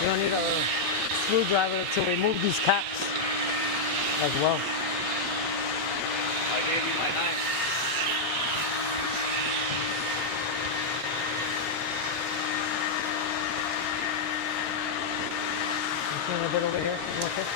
You don't need a little screwdriver to remove these caps as well. I gave you my knife. You see a little bit over here? You want this?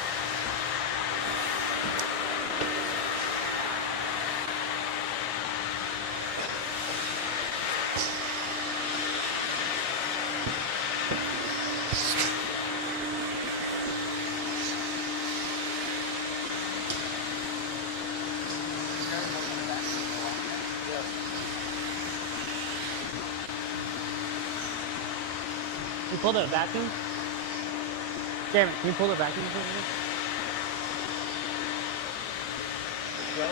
You pull the vacuum? Jeremy, can you pull the vacuum for me? Go.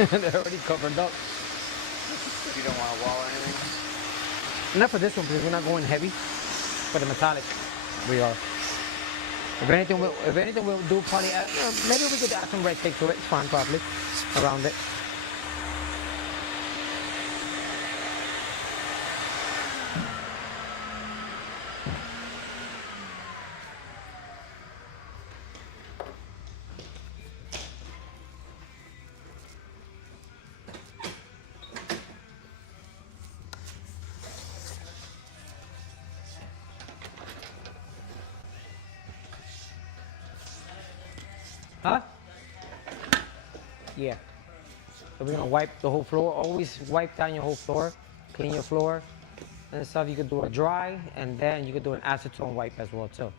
They're already covered up. You don't want a wall or anything? Not for this one because we're not going heavy. For the metallic, we are. If anything, we'll do probably. Maybe we could add some red tape to it. It's fine, probably around it. Huh? Yeah. So we're gonna wipe the whole floor. Always wipe down your whole floor, clean your floor and stuff. You could do a dry and then you could do an acetone wipe as well too.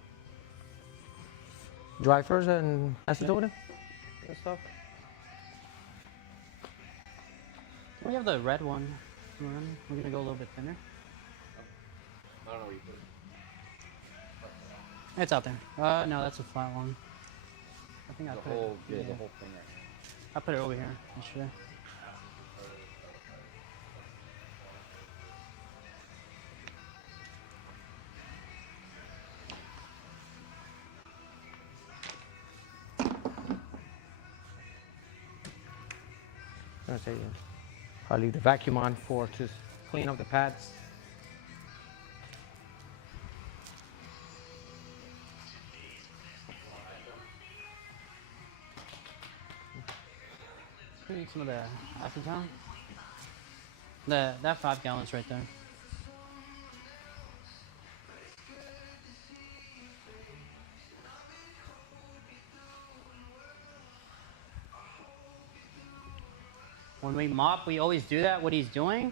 Dry first and acetone and stuff. We have the red one. We're gonna go a little bit thinner. I don't know where you put it. It's out there. No, that's a flat one. I think I put it. The whole thing right here. I put it over here yesterday. I'll say, I'll leave the vacuum on for to clean up the pads. We need some of the acetone. That 5 gallons right there. When we mop, we always do that. What he's doing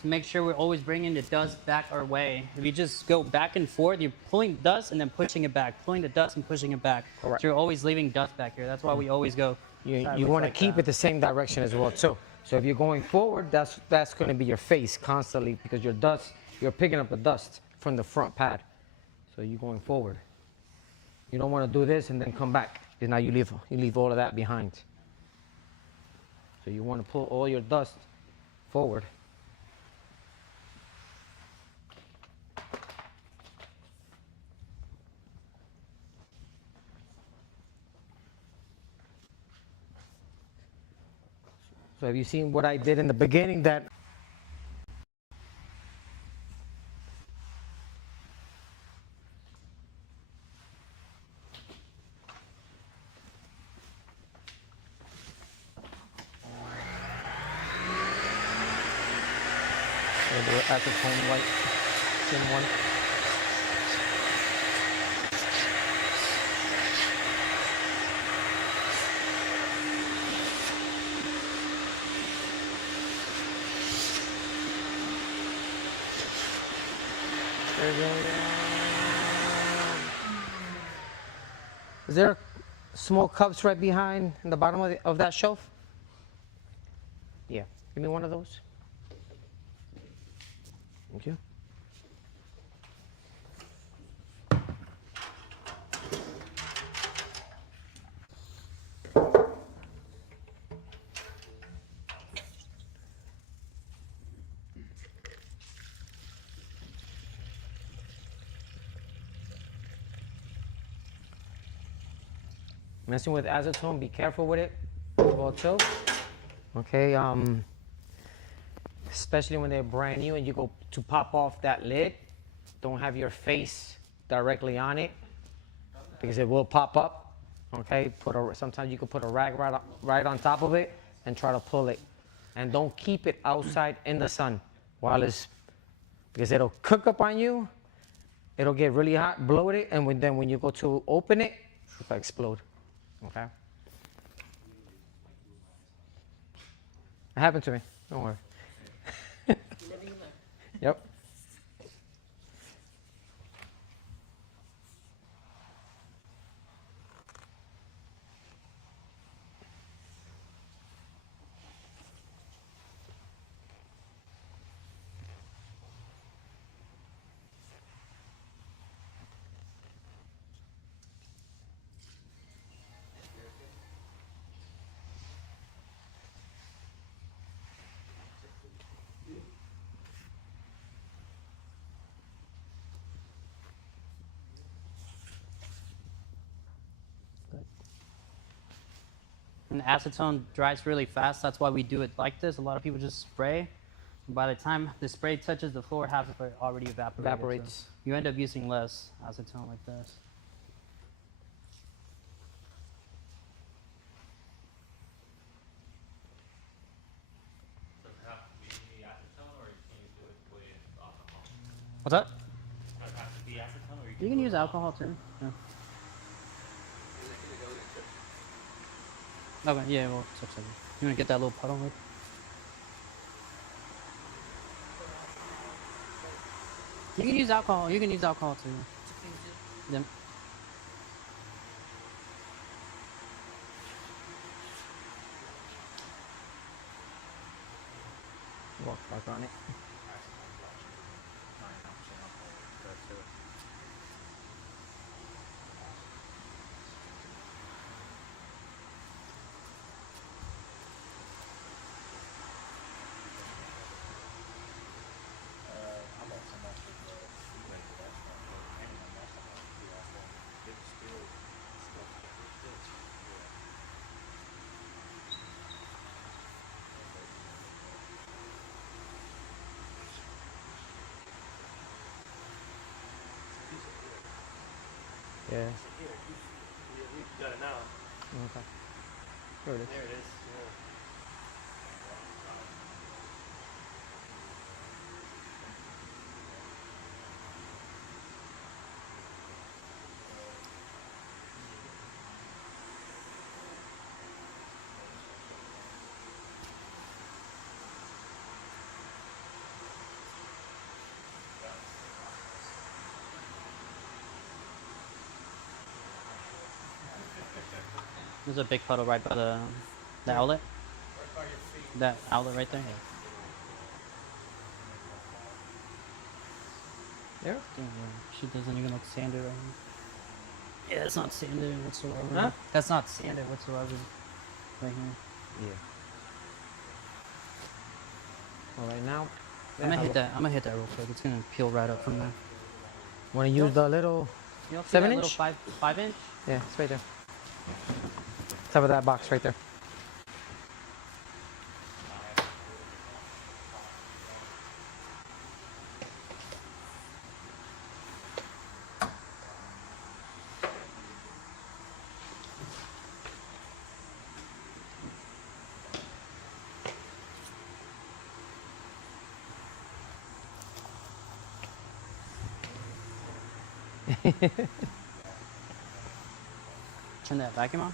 to make sure we're always bringing the dust back our way. If you just go back and forth, you're pulling dust and then pushing it back, pulling the dust and pushing it back. Correct. So you're always leaving dust back here. That's why we always go. You want to keep it the same direction as well too. So if you're going forward, that's going to be your face constantly because you're picking up the dust from the front pad. So you're going forward. You don't want to do this and then come back because now you leave all of that behind. So you want to pull all your dust forward. So have you seen what I did in the beginning that acetone white thin one? Is there small cups right behind in the bottom of that shelf? Yeah, give me one of those. Thank you. Messing with acetone, be careful with it. Also, okay, especially when they're brand new and you go to pop off that lid, don't have your face directly on it because it will pop up. Okay, sometimes you can put a rag right on top of it and try to pull it, and don't keep it outside in the sun while it's, because it'll cook up on you. It'll get really hot, blow it, and then when you go to open it, it'll explode. Okay. It happened to me. Don't worry. Yep. And acetone dries really fast. That's why we do it like this. A lot of people just spray. And by the time the spray touches the floor, half of it already evaporates. So you end up using less acetone like this. Does it have to be acetone, or can you do it with alcohol? What's that? Does it have to be acetone, or You can use alcohol too. Yeah. Okay, yeah, well, touch that. You want to get that little puddle? Right? You can use alcohol. You can use alcohol too. Yeah. Walk back on it. Yeah. You got it now. Okay. There it is. There it is. There's a big puddle right by the outlet. Right by your feet. That outlet right there. There? Yeah, she doesn't even look sanded right here. Yeah, it's not sanded whatsoever. Huh? That's not sanded whatsoever. Right here. Yeah. All right, now. I'm gonna hit that. I'm gonna hit that real quick. It's gonna peel right up from there. Want to use the little? You don't see 7 that inch? little 5 inch? Yeah, it's right there. Top of that box right there. Turn that vacuum on.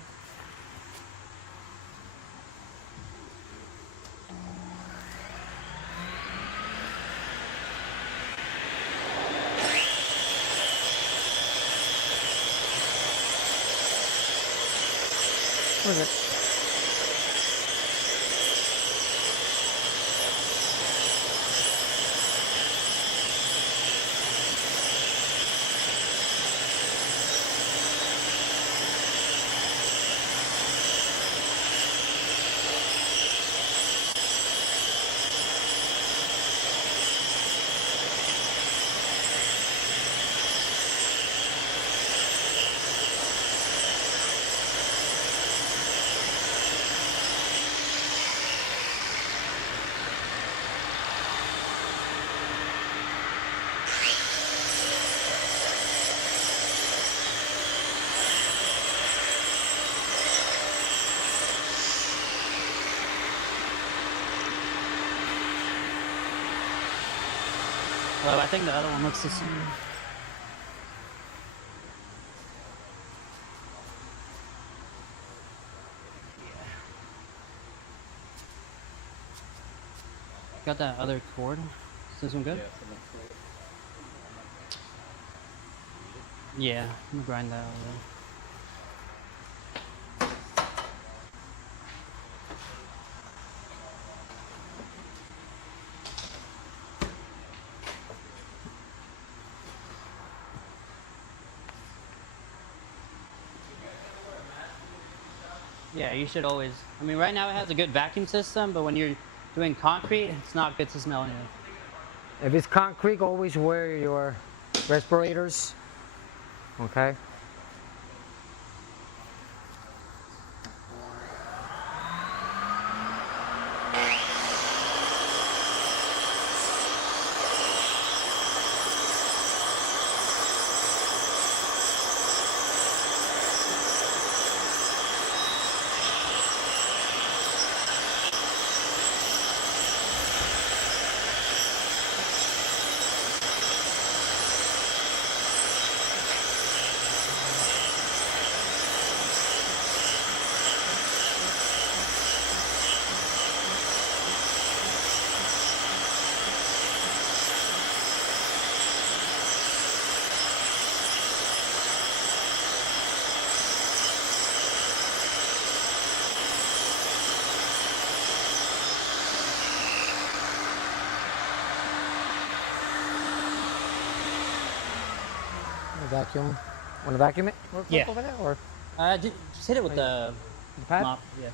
Where's it? Well, I think the other one looks the same. Got that other cord. Is this one good? Yeah, I'm gonna grind that out of there. Yeah, you should always. I mean, right now it has a good vacuum system, but when you're doing concrete, it's not good to smell anything. If it's concrete, always wear your respirators. Okay. Vacuum. Want to vacuum it? Real quick Yeah. over there, or Just hit it with the the pad? mop. Yeah.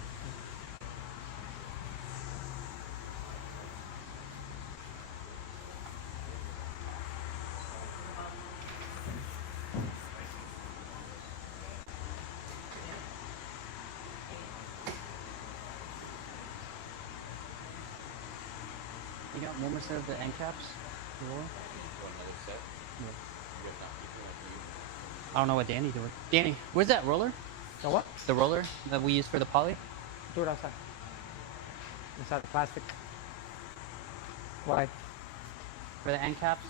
You got one more set of the end caps? The roller? I don't know what Danny doing. Danny, where's that roller? So what? The roller that we use for the poly? Do it outside. Inside the plastic. Why? For the end caps?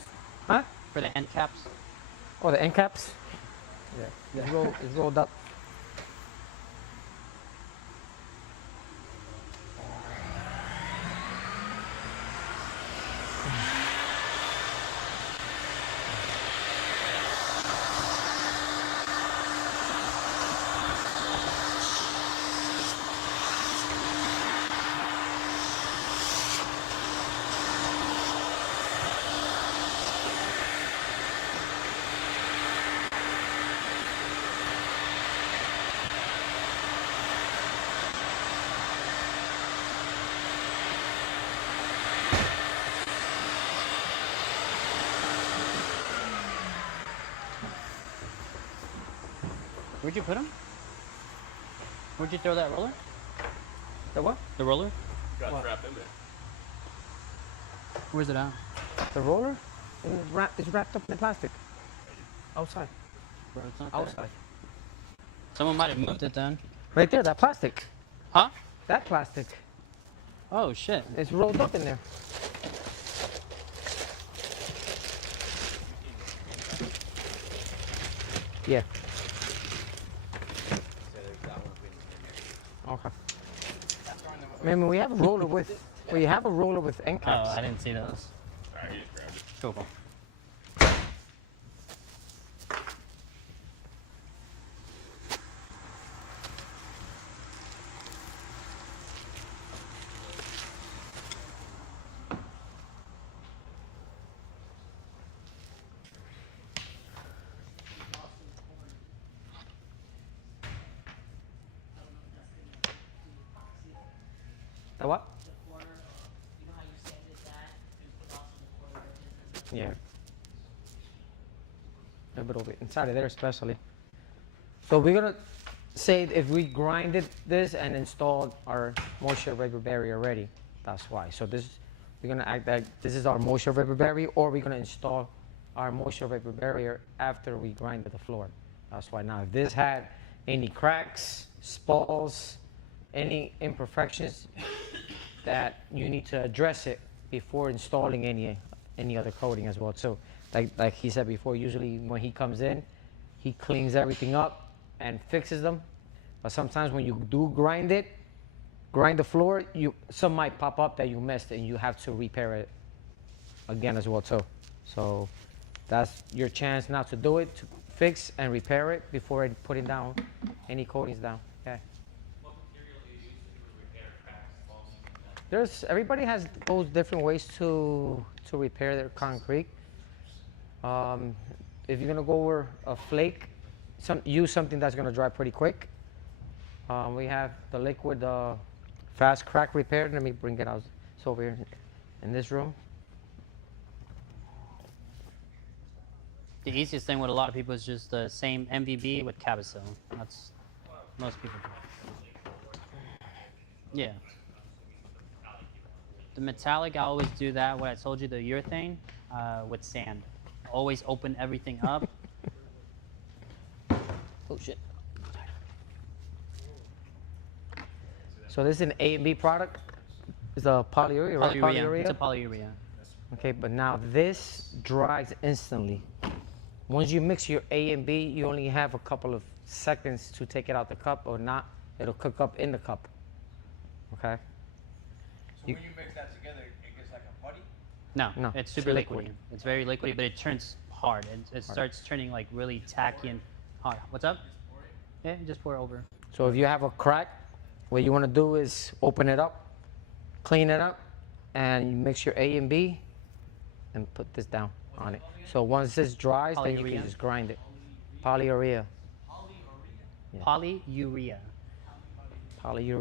Huh? For the end caps? Oh, the end caps? Yeah. It's rolled up. Where'd you put him? Where'd you throw that roller? The what? The roller? Got What? trapped in there. Where's it at? The roller? It's wrapped up in the plastic. Outside. Bro, it's not there. Outside. Someone might have moved it then. Right there, that plastic. Huh? That plastic. Oh shit. It's rolled up in there. Yeah. So there's that one in there. Okay. Maybe we have a roller with. We have a roller with end Oh, caps. I didn't see those. Alright, you just grabbed it. Cool. Cool. The what? Yeah. A little bit inside of there, especially. So we're gonna say if we grinded this and installed our moisture vapor barrier already, that's why. So this, we're gonna act like this is our moisture vapor barrier, or we're gonna install our moisture vapor barrier after we grinded the floor. That's why. Now, if this had any cracks, spalls, any imperfections, that you need to address it before installing any other coating as well. So like he said before, usually when he comes in, he cleans everything up and fixes them. But sometimes when you do grind the floor, some might pop up that you missed and you have to repair it again as well too. So that's your chance now to do it, to fix and repair it before putting down any coatings down. Okay. What material do you use to repair cracks, bumps, and that? Everybody has those different ways to repair their concrete. If you're gonna go over a flake, use something that's gonna dry pretty quick. We have the liquid fast crack repair. Let me bring it out. It's over here in this room. The easiest thing with a lot of people is just the same MVB with Cabasol. That's most people do. Yeah. The metallic, I always do that. What I told you, the urethane with sand. Always open everything up. Oh shit. So this is an A and B product. It's a polyurea, right? Polyurea. It's a polyurea. Okay, but now this dries instantly. Once you mix your A and B, you only have a couple of seconds to take it out the cup, or not, it'll cook up in the cup. Okay? So when you mix that together, it gets like a putty? No, No, it's it's super liquid. liquidy. It's very liquidy, but it turns hard. It starts turning like really tacky and hard. What's up? Yeah, just pour it over. So if you have a crack, what you want to do is open it up, clean it up, and you mix your A and B, and put this down on it. So once this dries, then you Polyurea. can just grind it. Polyurea. Yeah. Polyurea. Polyurea. So you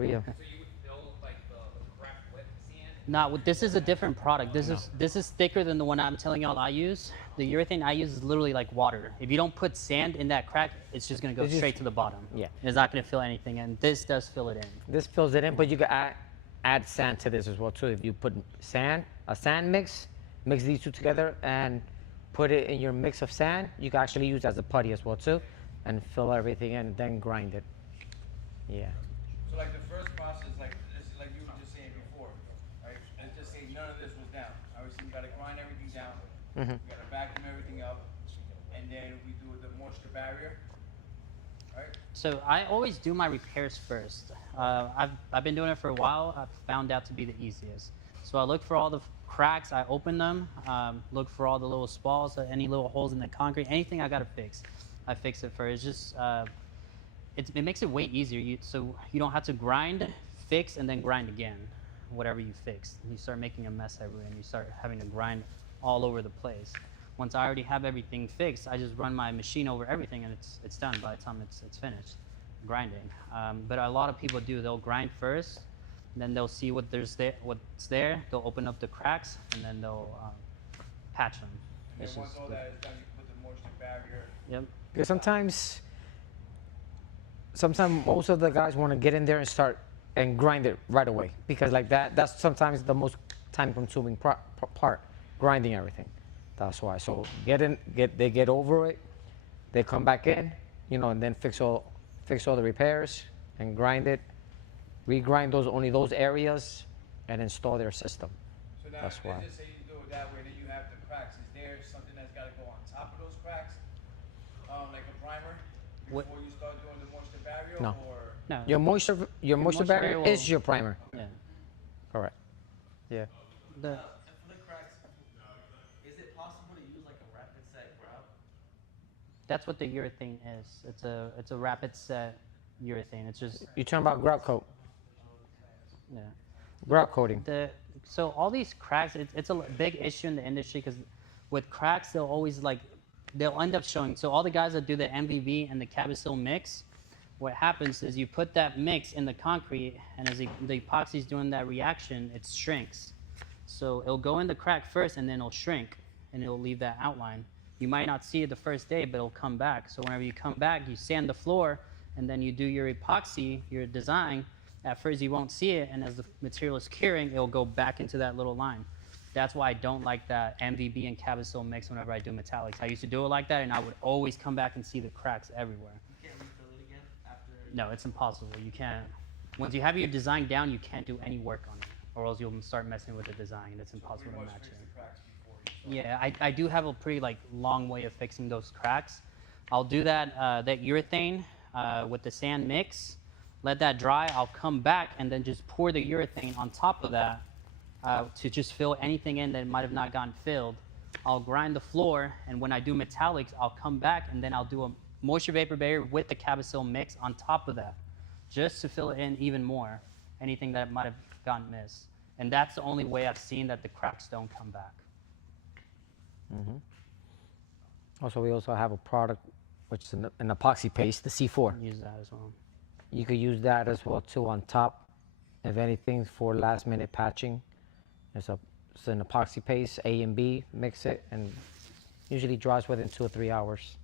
would fill like the crack with sand? No, this is a different product. This is thicker than the one I'm telling y'all I use. The urethane I use is literally like water. If you don't put sand in that crack, it's just gonna go It's just- straight to the bottom. Yeah. It's not gonna fill anything, and this does fill it in. This fills it in, but you can add sand to this as well too. If you put a sand mix these two together and put it in your mix of sand, you can actually use it as a putty as well too, and fill everything in and then grind it. Yeah. So like the first process, like this, like you were just saying before, right? Let's just say none of this was down. Obviously, we gotta grind everything down. Mhm. We gotta vacuum everything up, and then we do the moisture barrier, right? So I always do my repairs first. I've been doing it for a while. I've found out to be the easiest. So I look for all the cracks, I open them, look for all the little spalls, any little holes in the concrete, anything I gotta fix, I fix it first. It's just, it makes it way easier. So you don't have to grind, fix, and then grind again, whatever you fix. You start making a mess everywhere, and you start having to grind all over the place. Once I already have everything fixed, I just run my machine over everything, and it's done by the time it's finished grinding. But a lot of people do. They'll grind first, and then they'll see what's there. They'll open up the cracks, and then they'll patch them. And It's then once just all that is done, you put the moisture barrier. Yep. Because sometimes most of the guys want to get in there and start and grind it right away, because like that's sometimes the most time-consuming part, grinding everything. That's why. So they get over it, they come back in, and then fix all the repairs and grind it, regrind only those areas, and install their system. So now, That's why. let's just say you do it that way, then you have the cracks. Is there something that's gotta go on top of those cracks? Like a primer? What- before you start doing the moisture barrier, No. or No. Your moisture moisture barrier barrier is will- your primer. Yeah. Correct. Yeah. The, And for the cracks, is it possible to use like a rapid set grout? that's what the urethane is. It's a rapid set urethane. It's just You're talking about grout coat, yeah. grout coating. So all these cracks, it's a big issue in the industry because with cracks they'll always they'll end up showing. So all the guys that do the MVB and the Cabasil mix, what happens is you put that mix in the concrete, and as the epoxy is doing that reaction, it shrinks. So it'll go in the crack first, and then it'll shrink, and it'll leave that outline. You might not see it the first day, but it'll come back. So whenever you come back, you sand the floor, and then you do your epoxy, your design. At first, you won't see it, and as the material is curing, it'll go back into that little line. That's why I don't like that MVB and Cabasil mix whenever I do metallics. I used to do it like that, and I would always come back and see the cracks everywhere. You can't refill it again after. No, it's impossible. You can't. Once you have your design down, you can't do any work on it, or else you'll start messing with the design, and it's impossible to pretty much match fix it. the cracks before you start. Yeah, I do have a pretty long way of fixing those cracks. I'll do that urethane with the sand mix, let that dry. I'll come back and then just pour the urethane on top of that to just fill anything in that might have not gotten filled. I'll grind the floor, and when I do metallics, I'll come back and then I'll do a moisture vapor barrier with the Cabasil mix on top of that, just to fill it in even more, anything that might have gotten missed. And that's the only way I've seen that the cracks don't come back. Also, we also have a product which is an epoxy paste, the C4. Use that as well. You could use that as well too on top, if anything, for last minute patching. It's an epoxy paste, A and B, mix it, and usually dries within 2 or 3 hours.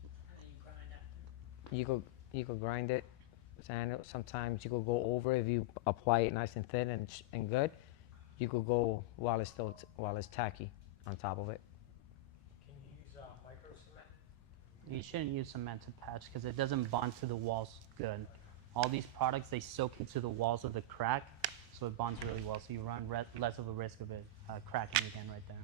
You could grind it, sand it. Sometimes you could go over if you apply it nice and thin and good. You could go while it's tacky on top of it. Can you use micro cement? You shouldn't use cement to patch because it doesn't bond to the walls good. All these products, they soak into the walls of the crack, so it bonds really well. So you run less of a risk of it cracking again right there.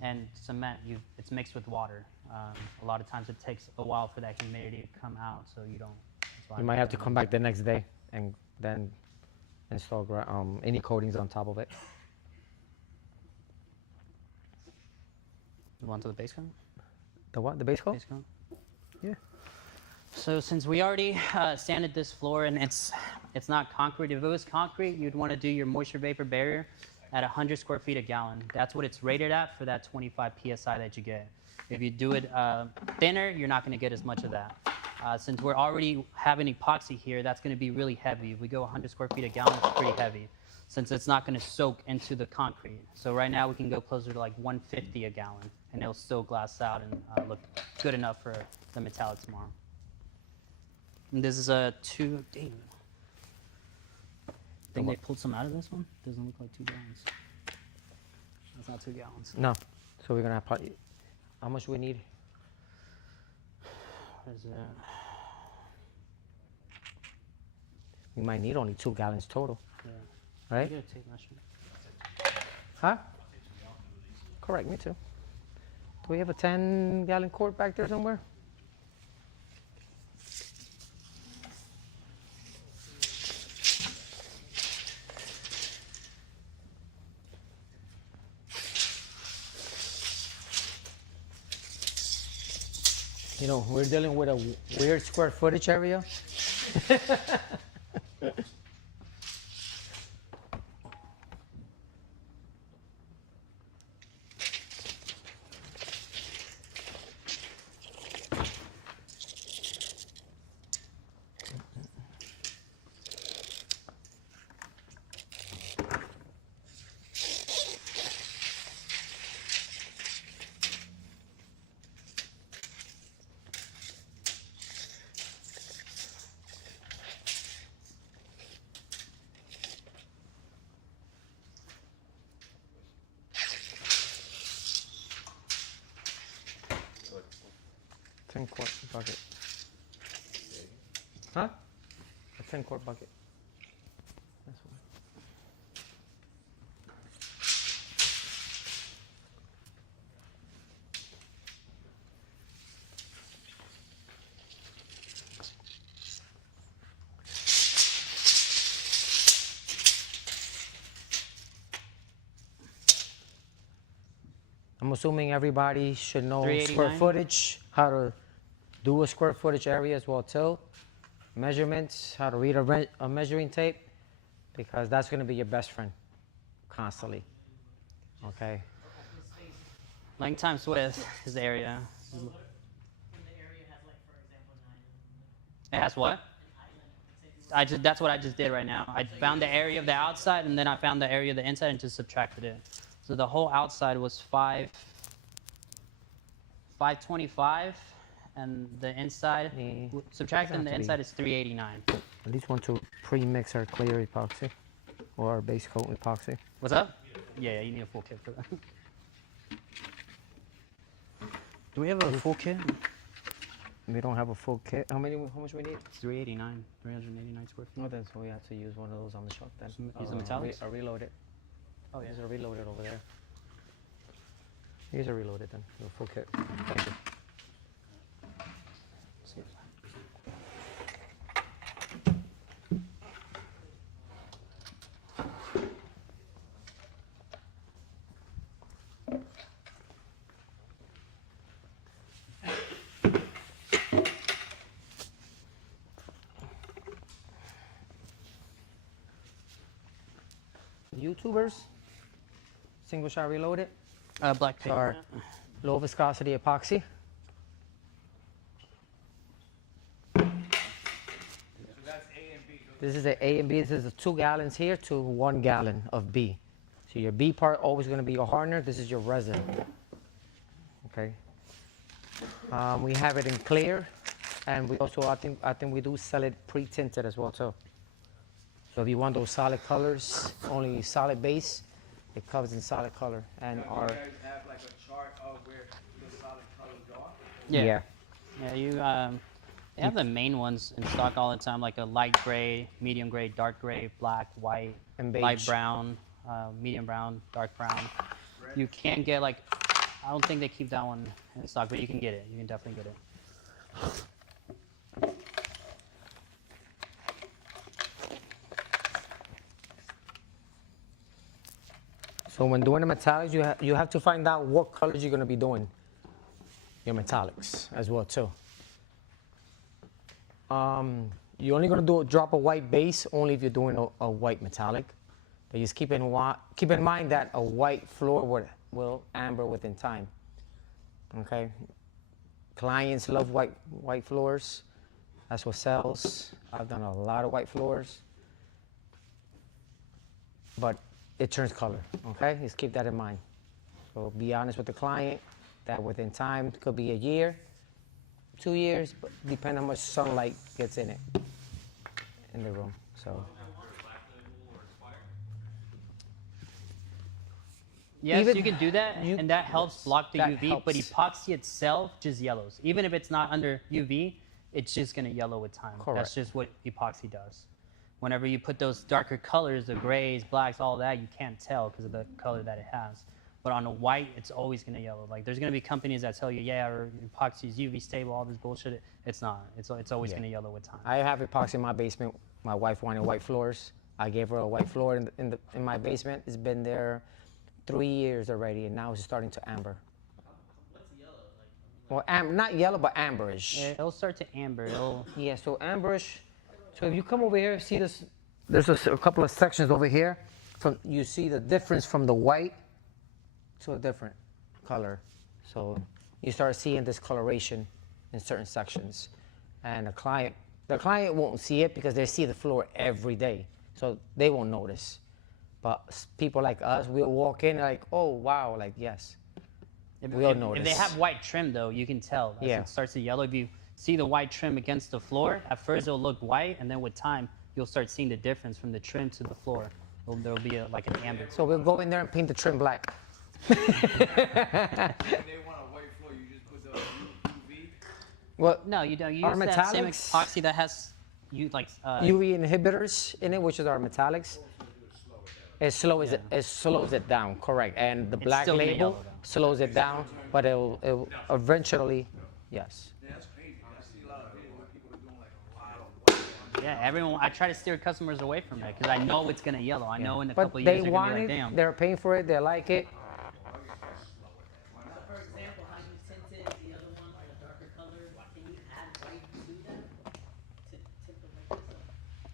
And cement, it's mixed with water. A lot of times it takes a while for that humidity to come out, so you don't. that's why You might have to come back the next day and then install any coatings on top of it. You want to the base coat? The what? The base coat? Base coat? Yeah. So since we already sanded this floor and it's not concrete, if it was concrete, you'd want to do your moisture vapor barrier at 100 square feet a gallon. That's what it's rated at for that 25 PSI that you get. If you do it thinner, you're not going to get as much of that. Since we're already having epoxy here, that's going to be really heavy. If we go 100 square feet a gallon, it's pretty heavy, since it's not going to soak into the concrete. So right now we can go closer to like 150 a gallon, and it'll still glass out and look good enough for the metallic tomorrow. And this is a I think they pulled some out of this one. Doesn't look like 2 gallons. That's not 2 gallons. No. So we're gonna have probably. How much we need? What is it? We might need only 2 gallons total, Yeah. right? You gotta take measurement. Huh? Correct. Me too. Do we have a 10-gallon quart back there somewhere? You know, we're dealing with a weird square footage area. Ten quart bucket. Huh? A 10-quart bucket. That's one. I'm assuming everybody should know square 389? footage, how to do a square footage area as well too. Measurements, how to read a measuring tape, because that's going to be your best friend constantly. Okay. Length times width is the area. When the area has, like, for example, an island. It has what? An island. Say if you That's what I just did right now. I found the area of the outside, and then I found the area of the inside and just subtracted it. So the whole outside was 525, and the inside, subtracting the Exactly. inside is 389. At least want to pre-mix our clear epoxy or our base coat epoxy. What's up? Yeah, you need a full kit for that. Do we have a full kit? We don't have a full kit. How much we need? 389 square feet. Oh, then so we have to use one of those on the shop then. Use the metallics? Or reload it. Oh, yeah. These are reloaded over there. These are reloaded then. The full kit. Thank you. YouTubers, single shot reloaded, Black paint. Sorry. low viscosity epoxy. So that's A and B. This is a A and B. This is a 2 gallons here to 1 gallon of B. So your B part always going to be your hardener. This is your resin. Okay. We have it in clear, and we also I think we do sell it pre-tinted as well too. So if you want those solid colors, only solid base, it comes in solid color. And You our guys have like a chart of where the solid colors are. Yeah. Yeah, they have the main ones in stock all the time, like a light gray, medium gray, dark gray, black, white, And light beige. brown, medium brown, dark brown. You can get like, I don't think they keep that one in stock, but you can get it. You can definitely get it. So when doing the metallics, you have to find out what colors you're going to be doing your metallics as well too. You're only going to drop a white base only if you're doing a white metallic. But just keep in mind that a white floor will amber within time. Okay. Clients love white floors. That's what sells. I've done a lot of white floors. But it turns color, okay? Just keep that in mind. So be honest with the client that within time, could be a year, 2 years, but depending on how much sunlight gets in it, in the room, so. Yes, Even- you can do that, and that helps block the that UV, but helps. epoxy itself just yellows. Even if it's not under UV, it's just going to yellow with time. Correct. That's just what epoxy does. Whenever you put those darker colors, the grays, blacks, all that, you can't tell because of the color that it has. But on a white, it's always going to yellow. Like, there's going to be companies that tell you, yeah, our epoxy is UV stable, all this bullshit. It's not. It's always Yeah. going to yellow with time. I have epoxy in my basement. My wife wanted white floors. I gave her a white floor in my basement. It's been there 3 years already, and now it's starting to amber. What's yellow? Well, not yellow, but amberish. It'll start to amber. It'll, Yeah, so amberish. So if you come over here, see this, there's a couple of sections over here. You see the difference from the white to a different color. So you start seeing this coloration in certain sections. And the client won't see it because they see the floor every day. So they won't notice. But people like us, we'll walk in like, oh, wow, like, yes. We'll if notice. they have white trim, though, you can tell. As Yeah. it starts to yellow. If you see the white trim against the floor, at first it'll look white, and then with time, you'll start seeing the difference from the trim to the floor. There'll be like an amber. So we'll go in there and paint the trim black. When they want a white floor, you just put the UV. Well, No, you don't. You Our use that same metallics- epoxy that has UV inhibitors in it, which is our metallics. It slows it down, correct. And the black still gonna label yellow down. slows it down, but it'll eventually, yes. Yeah, that's crazy. I see a lot of videos where people are doing like a lot of white ones. Yeah, everyone. I try to steer customers away from it because I know it's gonna yellow. I know in a But couple they years they're want gonna be like, it, damn. they're paying for it, they like it.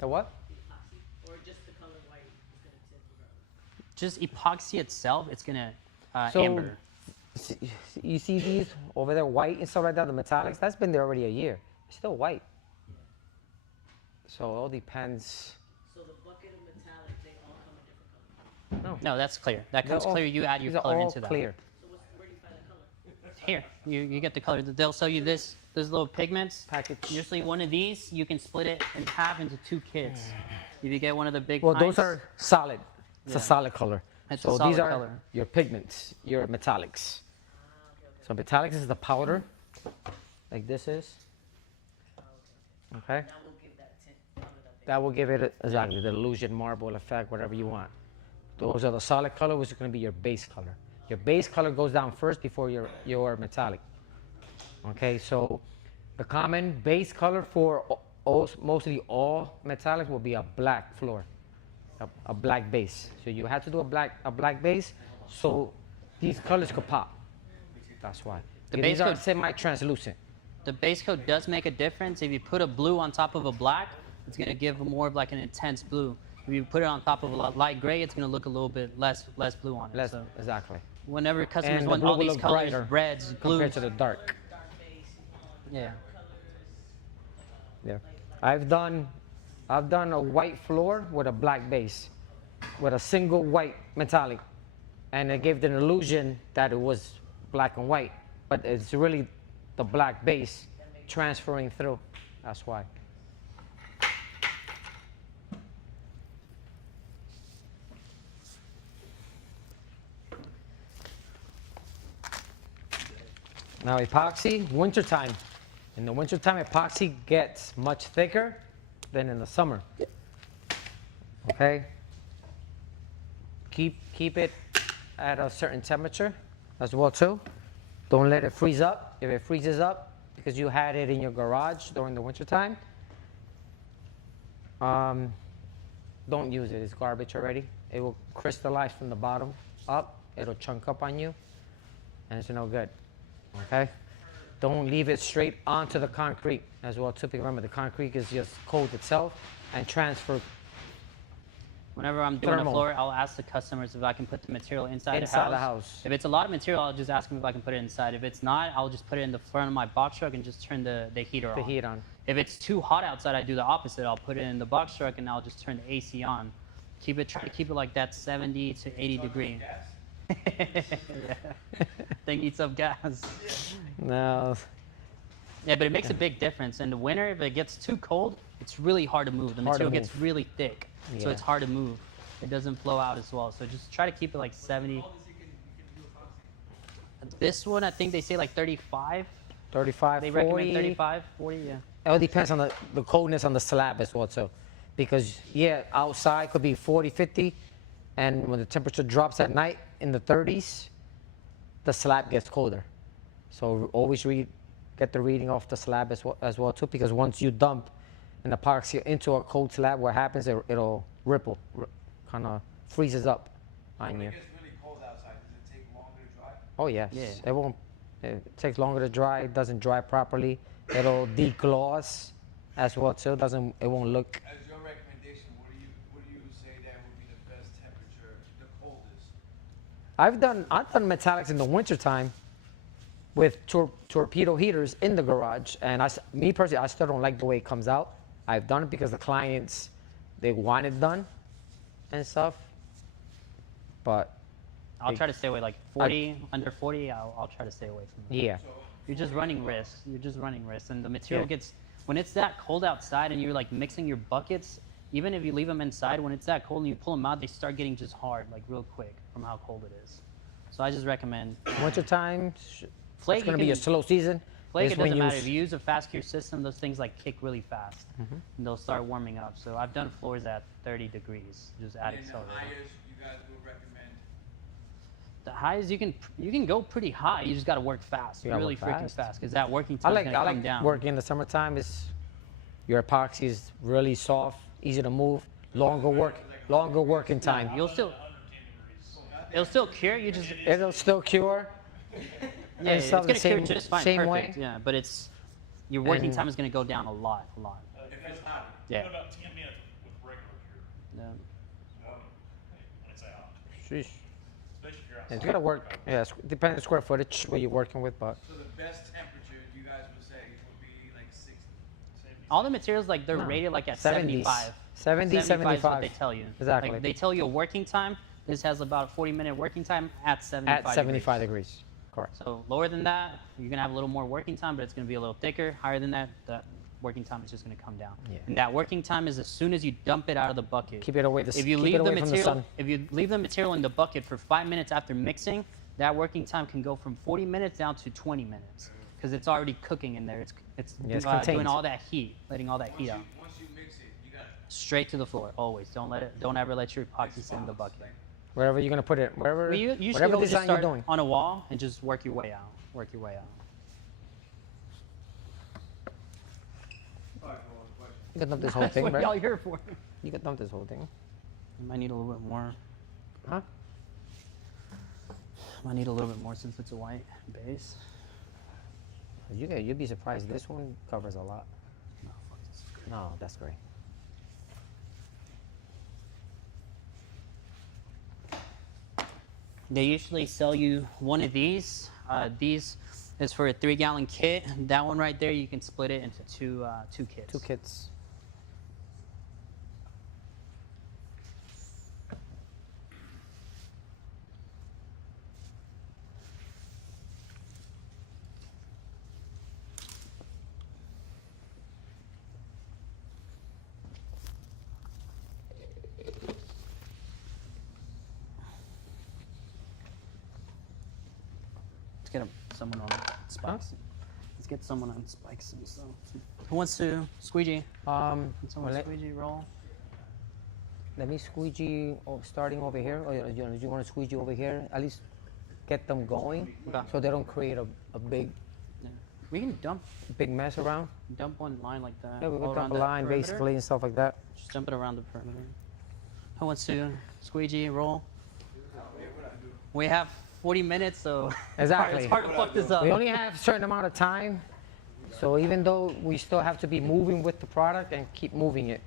The what? Epoxy, or just the color white is gonna tint regardless. Just epoxy itself, it's gonna So- amber. You see these over there, white and stuff like that, the metallics, that's been there already a year. It's still white. So it all depends. So the bucket of metallic, they all come in different colors. No, that's clear. That They're comes all- clear. You add your these are color all into that. clear. So where do you find the color? Here, you get the color. They'll sell you this. Those little pigments. Package. Usually one of these, you can split it in half into 2 kits. If you get one of the big Well, pints, those are solid. It's Yeah. a solid color. It's a so solid these are color. your pigments, your metallics. So metallics is the powder, like this is. Okay. That will give that tint color that they That will give it exactly the illusion, marble effect, whatever you want. Those are the solid color, which is going to be your base color. Your base color goes down first before your metallic. Okay, so the common base color for mostly all metallics will be a black floor, a black base. So you have to do a black base, so these colors could pop. That's why. The These base are coat- semi-translucent. The base coat does make a difference. If you put a blue on top of a black, it's gonna give more of like an intense blue. If you put it on top of a light gray, it's gonna look a little bit less blue on it. Less, So exactly. whenever customers And the want blue all will these look colors, brighter reds, compared blues, to the dark. yeah. Yeah, I've done a white floor with a black base, with a single white metallic, and it gave the illusion that it was black and white, but it's really the black base transferring through. That's why. Now epoxy, wintertime. In the wintertime, epoxy gets much thicker than in the summer. Okay? Keep it at a certain temperature as well too. Don't let it freeze up. If it freezes up because you had it in your garage during the wintertime, don't use it. It's garbage already. It will crystallize from the bottom up. It'll chunk up on you, and it's no good. Okay? Don't leave it straight onto the concrete as well too. Because remember, the concrete is just cold itself and transfer Whenever I'm doing Thermal. a floor, I'll ask the customers if I can put the material inside inside the the house. house. If it's a lot of material, I'll just ask them if I can put it inside. If it's not, I'll just put it in the front of my box truck and just turn the heater The on. heat on. If it's too hot outside, I do the opposite. I'll put it in the box truck and I'll just turn the AC on. Try to keep it like that 70 to 80 degree. Yeah. Thing eats up gas. No. Yeah, but it makes a big difference. In the winter, if it gets too cold, it's really hard to move. The Hard to material gets move. really thick, so Yeah. it's hard to move. It doesn't flow out as well. So just try to keep it like 70. This one, I think they say like 35. 35, They 40. recommend 35, 40, yeah. It all depends on the coldness on the slab as well too. Because yeah, outside could be 40, 50, and when the temperature drops at night in the 30s, the slab gets colder. So always get the reading off the slab as well too, because once you dump an epoxy into a cold slab, what happens, it'll ripple, kind of freezes up on When you. it gets really cold outside, does it take longer to dry? Oh yes, Yeah. it won't. It takes longer to dry. It doesn't dry properly. It'll degloss as well too. It won't look. As your recommendation, what do you say that would be the best temperature, the coldest? I've done metallics in the wintertime with torpedo heaters in the garage, and me personally, I still don't like the way it comes out. I've done it because the clients, they want it done and stuff, but I'll try to stay away like 40, under 40, I'll try to stay away from it. yeah, You're just running risks. You're just running risks. And the material Yeah. gets, when it's that cold outside and you're like mixing your buckets, even if you leave them inside, when it's that cold and you pull them out, they start getting just hard, like real quick from how cold it is. So I just recommend. wintertime, Flake, it's gonna you be a can- slow season. Flake, is it when doesn't you matter. If you use a fast cure system, those things like kick really fast. Mm-hmm. And they'll start warming up. So I've done floors at 30 degrees. Just add And the accelerator. highest you guys would recommend? The highest you can go pretty high. You just got to work fast, You gotta really work freaking fast. fast, because that working I time is like gonna come down. working in the summertime. Is your epoxy is really soft, easy to move, longer working time. You'll still, it'll still cure. You just It'll still cure. yeah, and it's stuff gonna the cure same- just fine, same perfect. way. Yeah, but it's your working And- time is gonna go down a lot. If it's hot. Yeah. What about 10 minutes? Sheesh. Especially if you're outside. It's gotta work. Yeah, depending on square footage what you're working with, but So the best temperature you guys would say would be like 60. All the materials, like, they're No. rated like at 70s. 75. 70, 75 is what 75. they tell you. Exactly. Like, they tell you a working time. This has about a 40-minute working time at 75 at 75 degrees. Correct. So lower than that, you're gonna have a little more working time, but it's gonna be a little thicker. Higher than that, the working time is just gonna come down. Yeah. And that working time is as soon as you dump it out of the bucket. Keep it away. If you keep leave it the away from the material, sun. if you leave the material in the bucket for 5 minutes after mixing, that working time can go from 40 minutes down to 20 minutes because it's already cooking in there. It's Yeah, it's doing contained. all that heat, letting all that heat out. Once you mix it, you got Straight to the floor, always. Don't ever let your epoxy sit in the bucket. Wherever you're gonna put it, wherever, Well, you usually whatever always just design you're start doing. on a wall and just work your way out. Work your way out. You can dump this whole That's thing, what y'all right? here for. You can dump this whole thing. Might need a little bit more. Huh? Might need a little bit more since it's a white base. You'd be surprised. This one covers a lot. No, that's great. They usually sell you one of these. These is for a 3-gallon kit. That one right there, you can split it into two kits. 2 kits. Let's get someone on spikes. Let's get someone on spikes and stuff. Who wants to squeegee? Can someone well, squeegee roll? let me squeegee starting over here. Or you want to squeegee over here? At least get them going, Okay. so they don't create a big Yeah. We can dump mess around. one line like that. Yeah, we all can around dump a that line perimeter. basically and stuff like that. Just dump it around the perimeter. Who wants to squeegee roll? We have 40 minutes, so Exactly. it's hard to fuck this up. We only have a certain amount of time, so even though we still have to be moving with the product and keep moving it,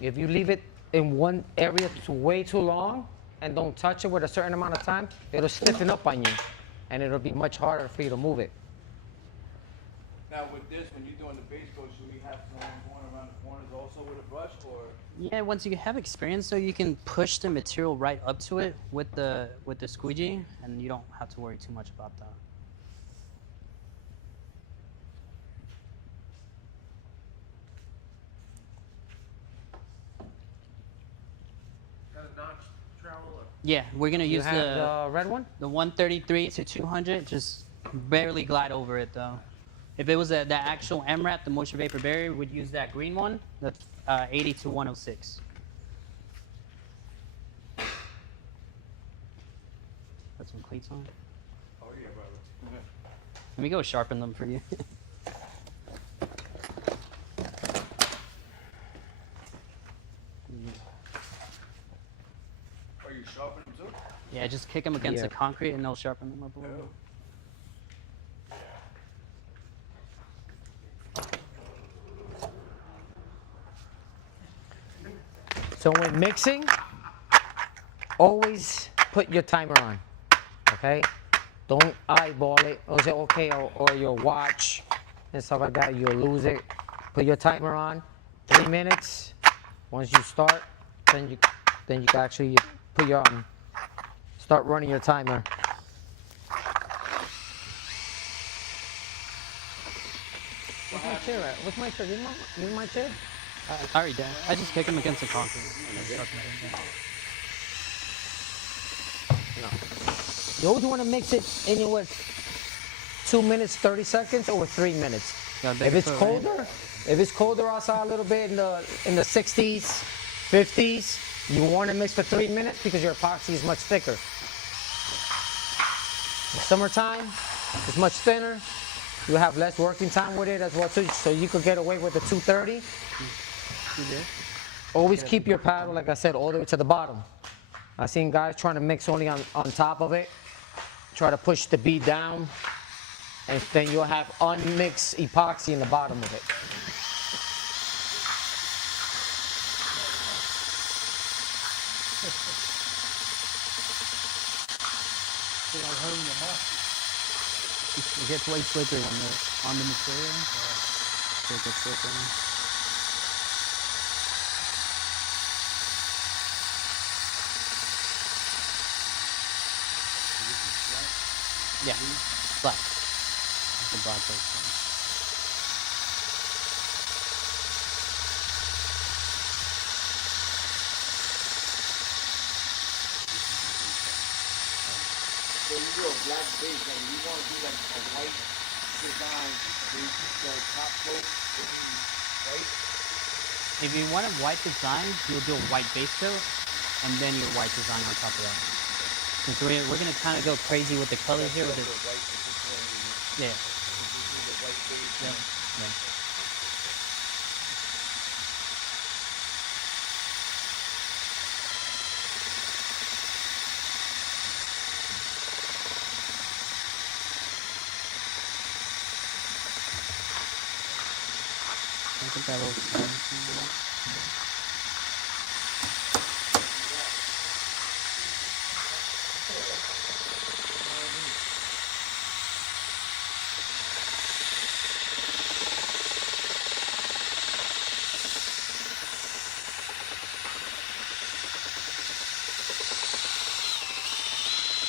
if you leave it in one area way too long and don't touch it with a certain amount of time, it'll stiffen up on you, and it'll be much harder for you to move it. now with this, when you're doing the base coat, should we have someone going around the corners also with a brush, or Yeah, once you have experience, so you can push the material right up to it with the squeegee, and you don't have to worry too much about that. Got a notch trowel or? Yeah, we're gonna You use have the red one? the 133 to 200. Just barely glide over it though. If it was that actual MRAP, the moisture vapor barrier, we'd use that green one. That's 80 to 106. Put some cleats on. oh yeah, brother. Let me go sharpen them for you. Are you sharpening too? Yeah, just kick them against Yeah. the concrete and they'll sharpen them up a little. So when mixing, always put your timer on, okay? Don't eyeball it or say, okay, or your watch and stuff like that, you'll lose it. Put your timer on, 3 minutes. Once you start, then you can actually put your, start running your timer. Where's my chair at? Where's my chair? Give me my chair? I already did. I just kick them against the concrete. and then sharpen them. You always want to mix it anywhere 2 minutes, 30 seconds, or 3 minutes. Got a big If it's foot, right? colder, if it's colder outside a little bit in the 60s, 50s, you want to mix for 3 minutes because your epoxy is much thicker. In summertime, it's much thinner. You have less working time with it as well, too, so you could get away with the 230. You did? Always keep your paddle, like I said, all the way to the bottom. I've seen guys trying to mix only on top of it, try to push the bead down, and then you'll have unmixed epoxy in the bottom of it. It gets way slicker when you're on the material. So it gets slicker. Yeah, black. The black base. So you do a black base, like you want to do like a white design, base, the top coat, right? If you want a white design, you'll do a white base coat, and then your white design on top of that. Since we're gonna kind of go crazy with the colors here. With the white, yeah. the white base. Yeah. Yeah. I think that will.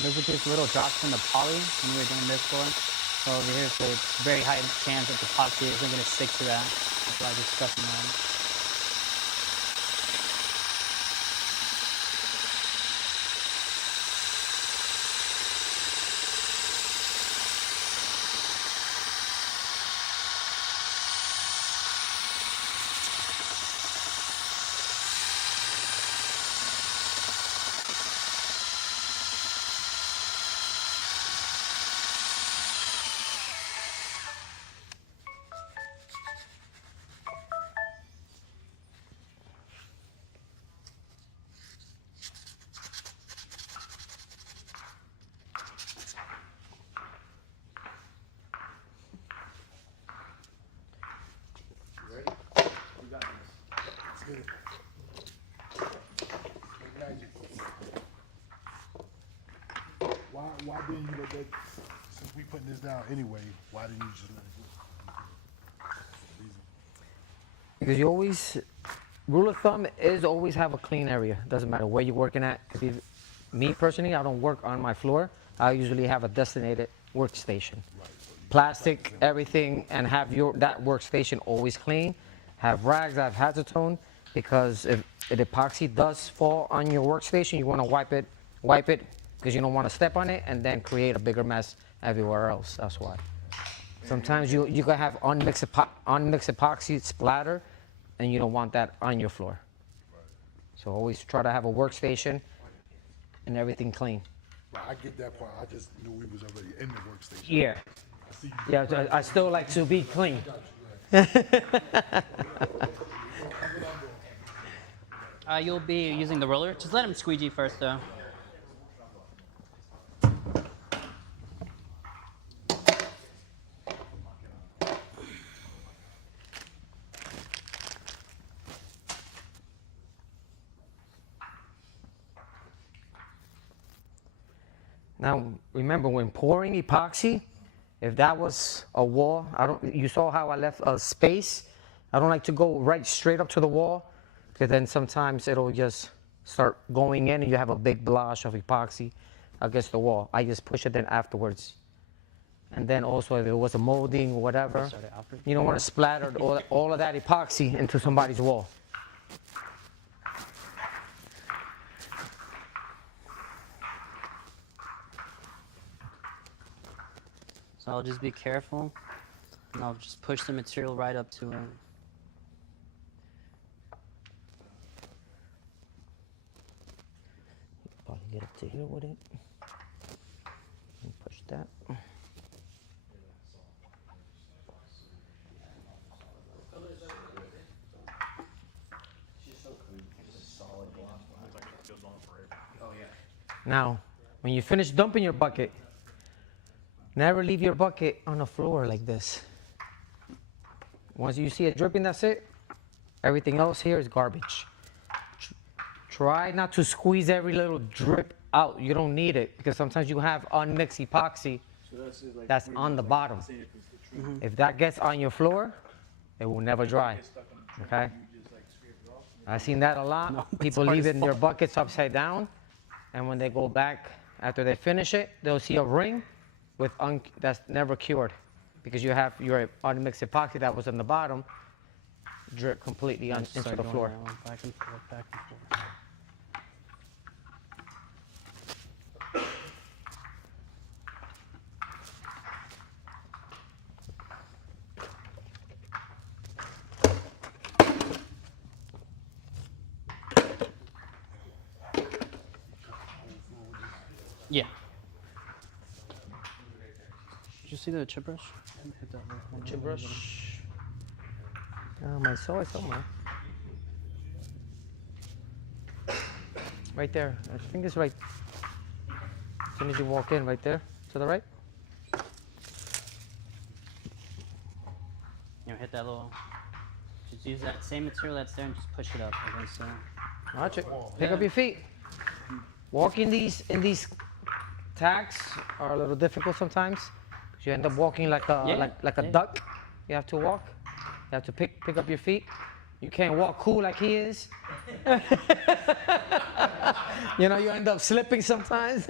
Those are just little drops from the poly when we were doing this floor. So over here, so it's very high chance that the epoxy isn't going to stick to that. That's why I just stuck them on. Why didn't you let that, since we putting this down anyway, why didn't you just let it go? Reason. Because you always, rule of thumb is always have a clean area. Doesn't matter where you're working at. Me personally, I don't work on my floor. I usually have a designated workstation. Plastic, everything, and have that workstation always clean. Have rags, have acetone, because if the epoxy does fall on your workstation, you want to wipe it, because you don't want to step on it and then create a bigger mess everywhere else. That's why. Sometimes you can have unmixed epoxy splatter, and you don't want that on your floor. So always try to have a workstation and everything clean. Right, I get that part. I just knew we was already in the workstation. Yeah. I see you. Yeah, so I still like to be clean. You'll be using the roller. Just let him squeegee first, though. Now, remember when pouring epoxy, if that was a wall, you saw how I left a space? I don't like to go right straight up to the wall, because then sometimes it'll just start going in and you have a big blush of epoxy against the wall. I just push it in afterwards. And then also if it was a molding or whatever, you don't want to splatter all of that epoxy into somebody's wall. So I'll just be careful, and I'll just push the material right up to it. Probably get up to here with it. And push that. Now, when you finish dumping your bucket, never leave your bucket on the floor like this. Once you see it dripping, that's it. Everything else here is garbage. Try not to squeeze every little drip out. You don't need it because sometimes you have unmixed epoxy So that's just like that's pretty on much the like bottom. saying if it's the trim, If that gets on your floor, it will never dry. it's stuck on the trim, Okay? you just like scrape it off. I've seen that a lot. No, it's People hard leave as it in their fuck. buckets upside down, and when they go back after they finish it, they'll see a ring with that's never cured because you have your unmixed epoxy that was on the bottom drip completely Just into start the going floor. around, back and forth, back and forth. Yeah. Did you see the chip brush? Hit that little- Chip brush. I saw it somewhere. Right there. I think it's right. As soon as you walk in, right there. To the right. You know, hit that little. Just use that same material that's there and just push it up against. Watch it. Pick up your feet. Walking these tacks are a little difficult sometimes. 'Cause you end up walking like a Yeah, like a yeah. duck. You have to walk. You have to pick up your feet. You can't walk cool like he is. You know, you end up slipping sometimes.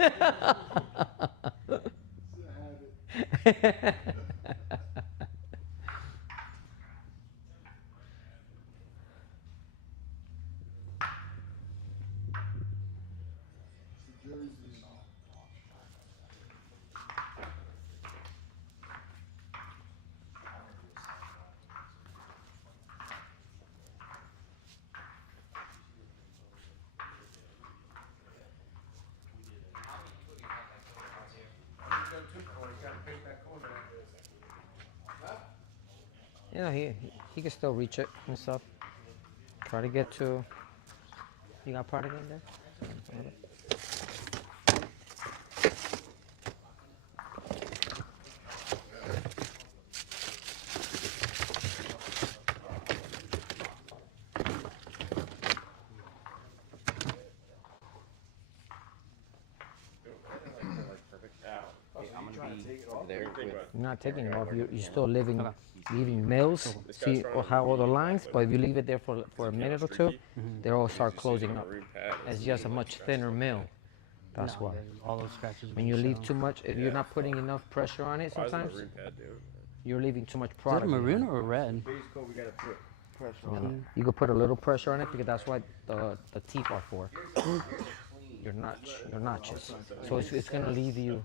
You know, he can still reach it and stuff. Try to get to. You got product in there? There with You're not taking it off. You're still leaving mills. See how all the lines, but if you leave it there for a minute or two, they all start closing up. It's just a much thinner mill. That's No, why. all those scratches. When you leave too much, if you're not putting enough pressure on it, sometimes you're leaving too much Is it a product. maroon or a red? Base coat, we gotta put pressure on it. You could put a little pressure on it because that's what the teeth are for. Your notches. So it's gonna leave you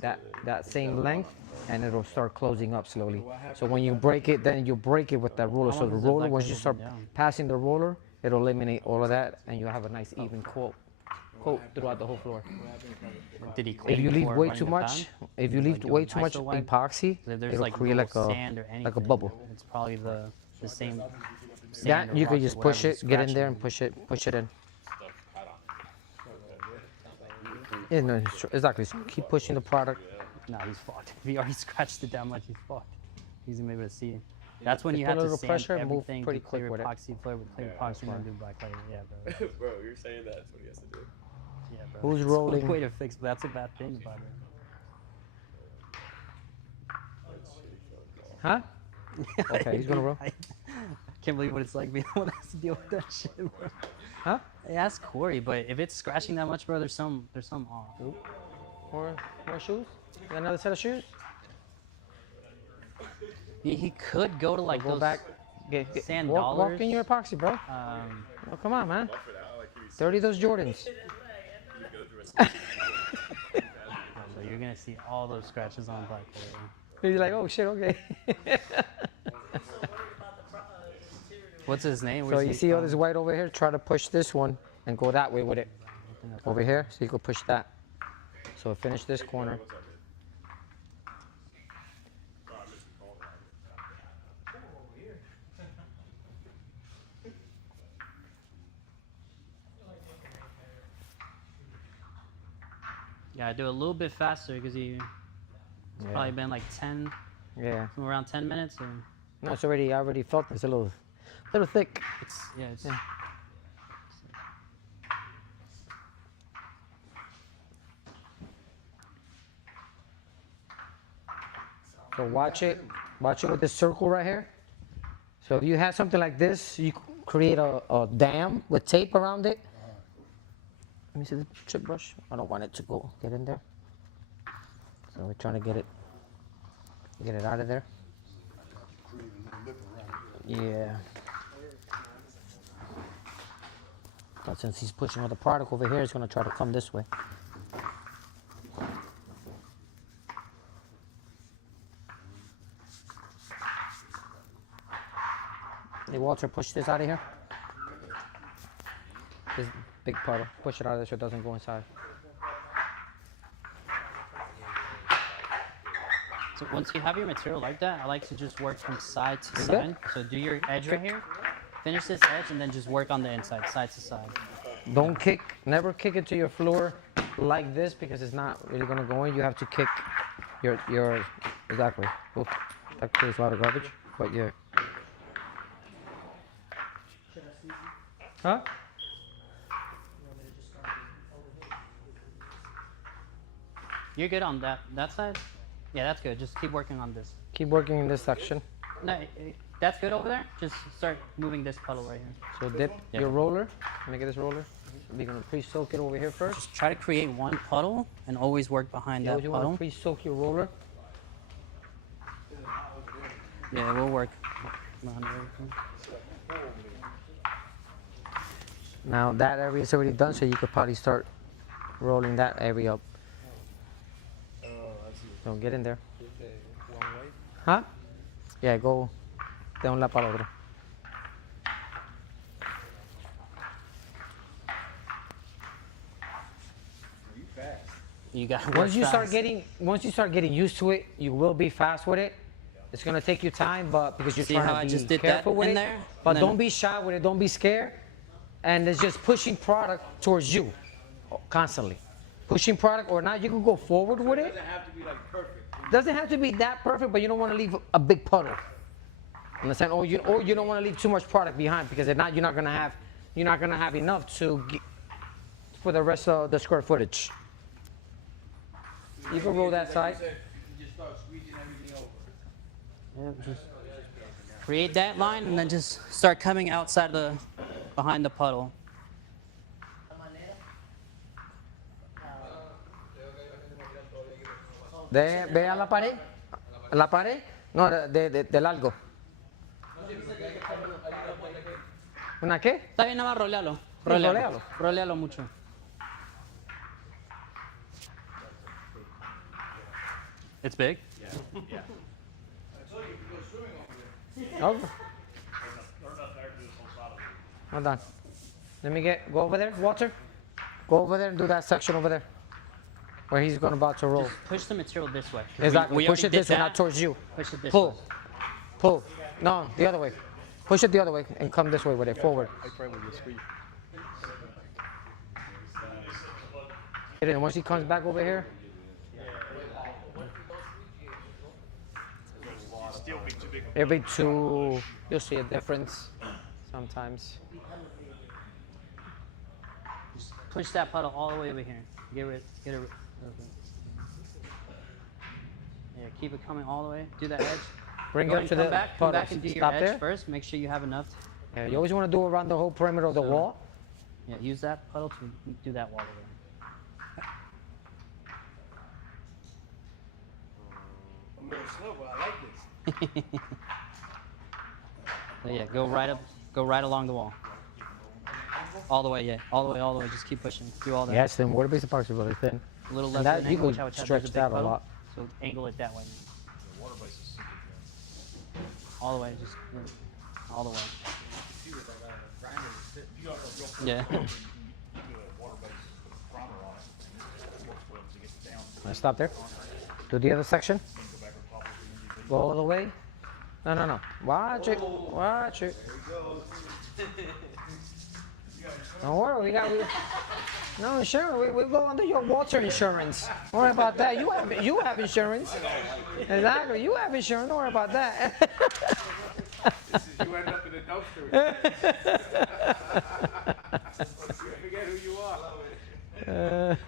that same length, and it'll start closing up slowly. So when you break it, then you break it with that roller. How So long the does it roller, like once to you go start down? passing the roller, it'll eliminate all of that, and you have a nice even coat throughout the whole floor. Did he clean If you leave before way running too the much, pad? if you Like leave doing way too much iso wipe? epoxy, If there's it'll like create no like a sand or anything, like a bubble. It's probably the same. That sand or you could rock or just push whatever it, get in scratching there and push it in. Yeah, no, exactly. So keep pushing the product. No, he's fucked. If he already scratched it that much, he's fucked. He's gonna be able to see. That's when Just you put have a to little sand pressure and move everything, pretty do clear quick with it. epoxy, clear epoxy, and then do black layer. Yeah, bro. Bro, you're saying that's what he has to do. Yeah, bro. Who's It's the only rolling? way to fix, but that's a bad thing about it. Huh? Okay, he's gonna roll. I can't believe what it's like being the one that has to deal with that shit, bro. Huh? Hey, ask Corey, but if it's scratching that much, bro, there's some off. More shoes? You got another set of shoes? He could go to like Go those back. sand Walk dollars. in your epoxy, bro. Oh, come on, man. 30 those Jordans. So you're gonna see all those scratches on black layer. He's like, oh shit, okay. What's his name? So Where's you he see all from? this white over here? Try to push this one and go that way with it. Over here, so you could push that. So finish this corner. Yeah, do it a little bit faster because it's probably been like 10, Yeah. around 10 minutes. Or No, it's already. I already felt it's a little thick. it's Yeah. So watch it with this circle right here. So if you have something like this, you create a dam with tape around it. Let me see the chip brush. I don't want it to get in there. So we're trying to get it out of there. Create a little lip around it. Yeah. But since he's pushing all the product over here, it's gonna try to come this way. Hey Walter, push this out of here. This big puddle. Push it out of there so it doesn't go inside. So once you have your material like that, I like to just work from side to Is side. it? So do your edge right here, finish this edge, and then just work on the inside, side to side. Don't never kick it to your floor like this because it's not really gonna go in. You have to kick your exactly. Oops, that creates a lot of garbage, but yeah. Huh? You're good on that side? Yeah, that's good. Just keep working on this. Keep working in this section. No, that's good over there. Just start moving this puddle right here. So dip your roller. Let me get this roller. We're gonna pre-soak it over here first. Just try to create one puddle and always work behind that You want to puddle. pre-soak your roller. Yeah, we'll work behind everything. Now that area is already done, so you could probably start rolling that area up. Don't get in there. Huh? Yeah, go de un lado para el otro. You got to Once you start getting used to it, you will be fast with it. It's gonna take you time, but because you're See trying how to I be just did careful that with in it. there? But And then- don't be shy with it. Don't be scared. And it's just pushing product towards you constantly. Pushing product or not, you can go forward with it. Doesn't have to be like perfect. Doesn't have to be that perfect, but you don't want to leave a big puddle. Understand? Or you don't want to leave too much product behind because if not, you're not gonna have enough for the rest of the square footage. You can roll that side. You just start squeezing everything over. Yeah, just create that line and then just start coming outside behind the puddle. Ve a la pared. La pared. No, del algo. ¿Una qué? Está bien, nada más rolealo. roléalo. Rolealo mucho. It's big. Oh. Hold on. Let me go over there, Walter. Go over there and do that section over there. Where he's about to roll. Just push the material this way. Exactly. We Push already it did this way, that. not towards you. Push it this Pull. way. Pull. No, the other way. Push it the other way and come this way with it, forward. Get in. Once he comes back over here. It'll be too, you'll see a difference sometimes. Just push that puddle all the way over here. Get it. Okay. Yeah, keep it coming all the way. Do that edge. Bring Go it ahead up to and the come puddle. back and do your Stop edge there. first. Make sure you have enough. Yeah, you always want to do around the whole perimeter of the wall. Yeah, use that puddle to do that wall over I'm a little slow, but I like this. there. Yeah, go right along the wall. All the way, yeah. All the way. Just keep pushing. Do all that. Yes, then water-based epoxy is really thin. A little And left that, foot you angle, could watch out, stretch there's a big that a puddle. lot. So angle it that way. All the way, just all the way. Yeah. Let's stop there. Do the other section. Go all the way. No. Watch it. Watch it. Don't worry, no insurance. We go under your water insurance. Don't worry about that. You have insurance. Exactly. You have insurance. Don't worry about that. You end up in a dumpster. Forget who you are.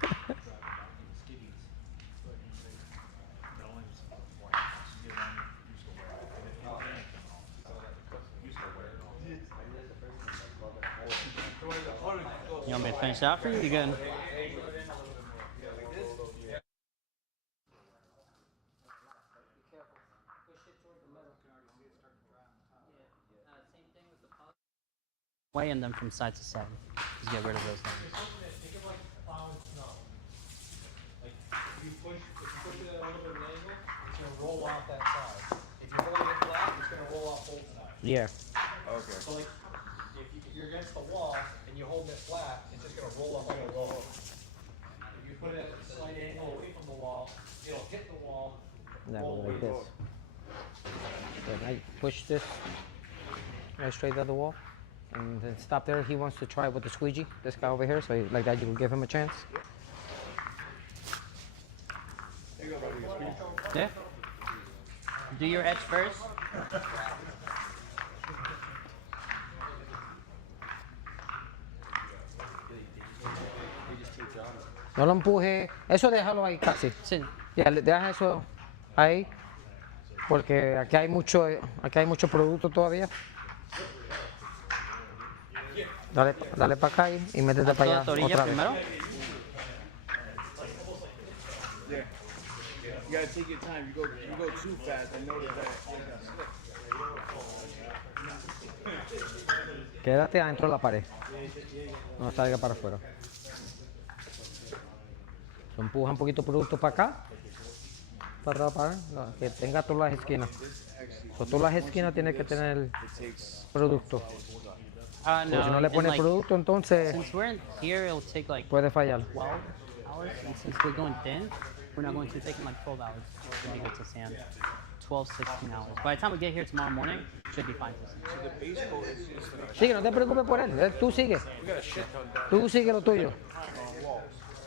finish it out for you? You good? Weighing them from side to side. Just get rid of those lines. Think of like plowing snow. Like if you push it at a little bit of an angle, it's gonna roll off that side. If you hold it flat, it's gonna roll off both sides. Yeah. Okay. So like if you're against the wall and you're holding it flat, it's just gonna roll off like a roll. If you put it at a slight angle away from the wall, it'll hit the wall. That roll way like away. this. Then I push this right straight to the wall, and then stop there. He wants to try it with the squeegee. This guy over here, so like that, you will give him a chance. Yeah. Do your edge first. No lo empuje. Eso déjalo ahí casi. Sí. Ya, deja eso ahí, porque aquí hay mucho producto todavía. Dale para acá y métete Haz para toda allá tu orilla otra vez. primero. Yeah. You gotta take your time. You go too fast. I noticed that. Quédate adentro de la pared. No salga para afuera. Se empuja un poquito producto para acá. Para atrás, que tenga todas las esquinas. Todas las esquinas tienen que tener producto. Porque si no le pone producto, entonces Since we're in here, it'll take like puede fallar. 12 hours, and since we're going thin, we're not going to take like 12 hours to make it to sand. 12, 16 hours. By the time we get here tomorrow morning, should be fine. Sigue, no te preocupes por él. Tú sigue. Tú sigue lo tuyo.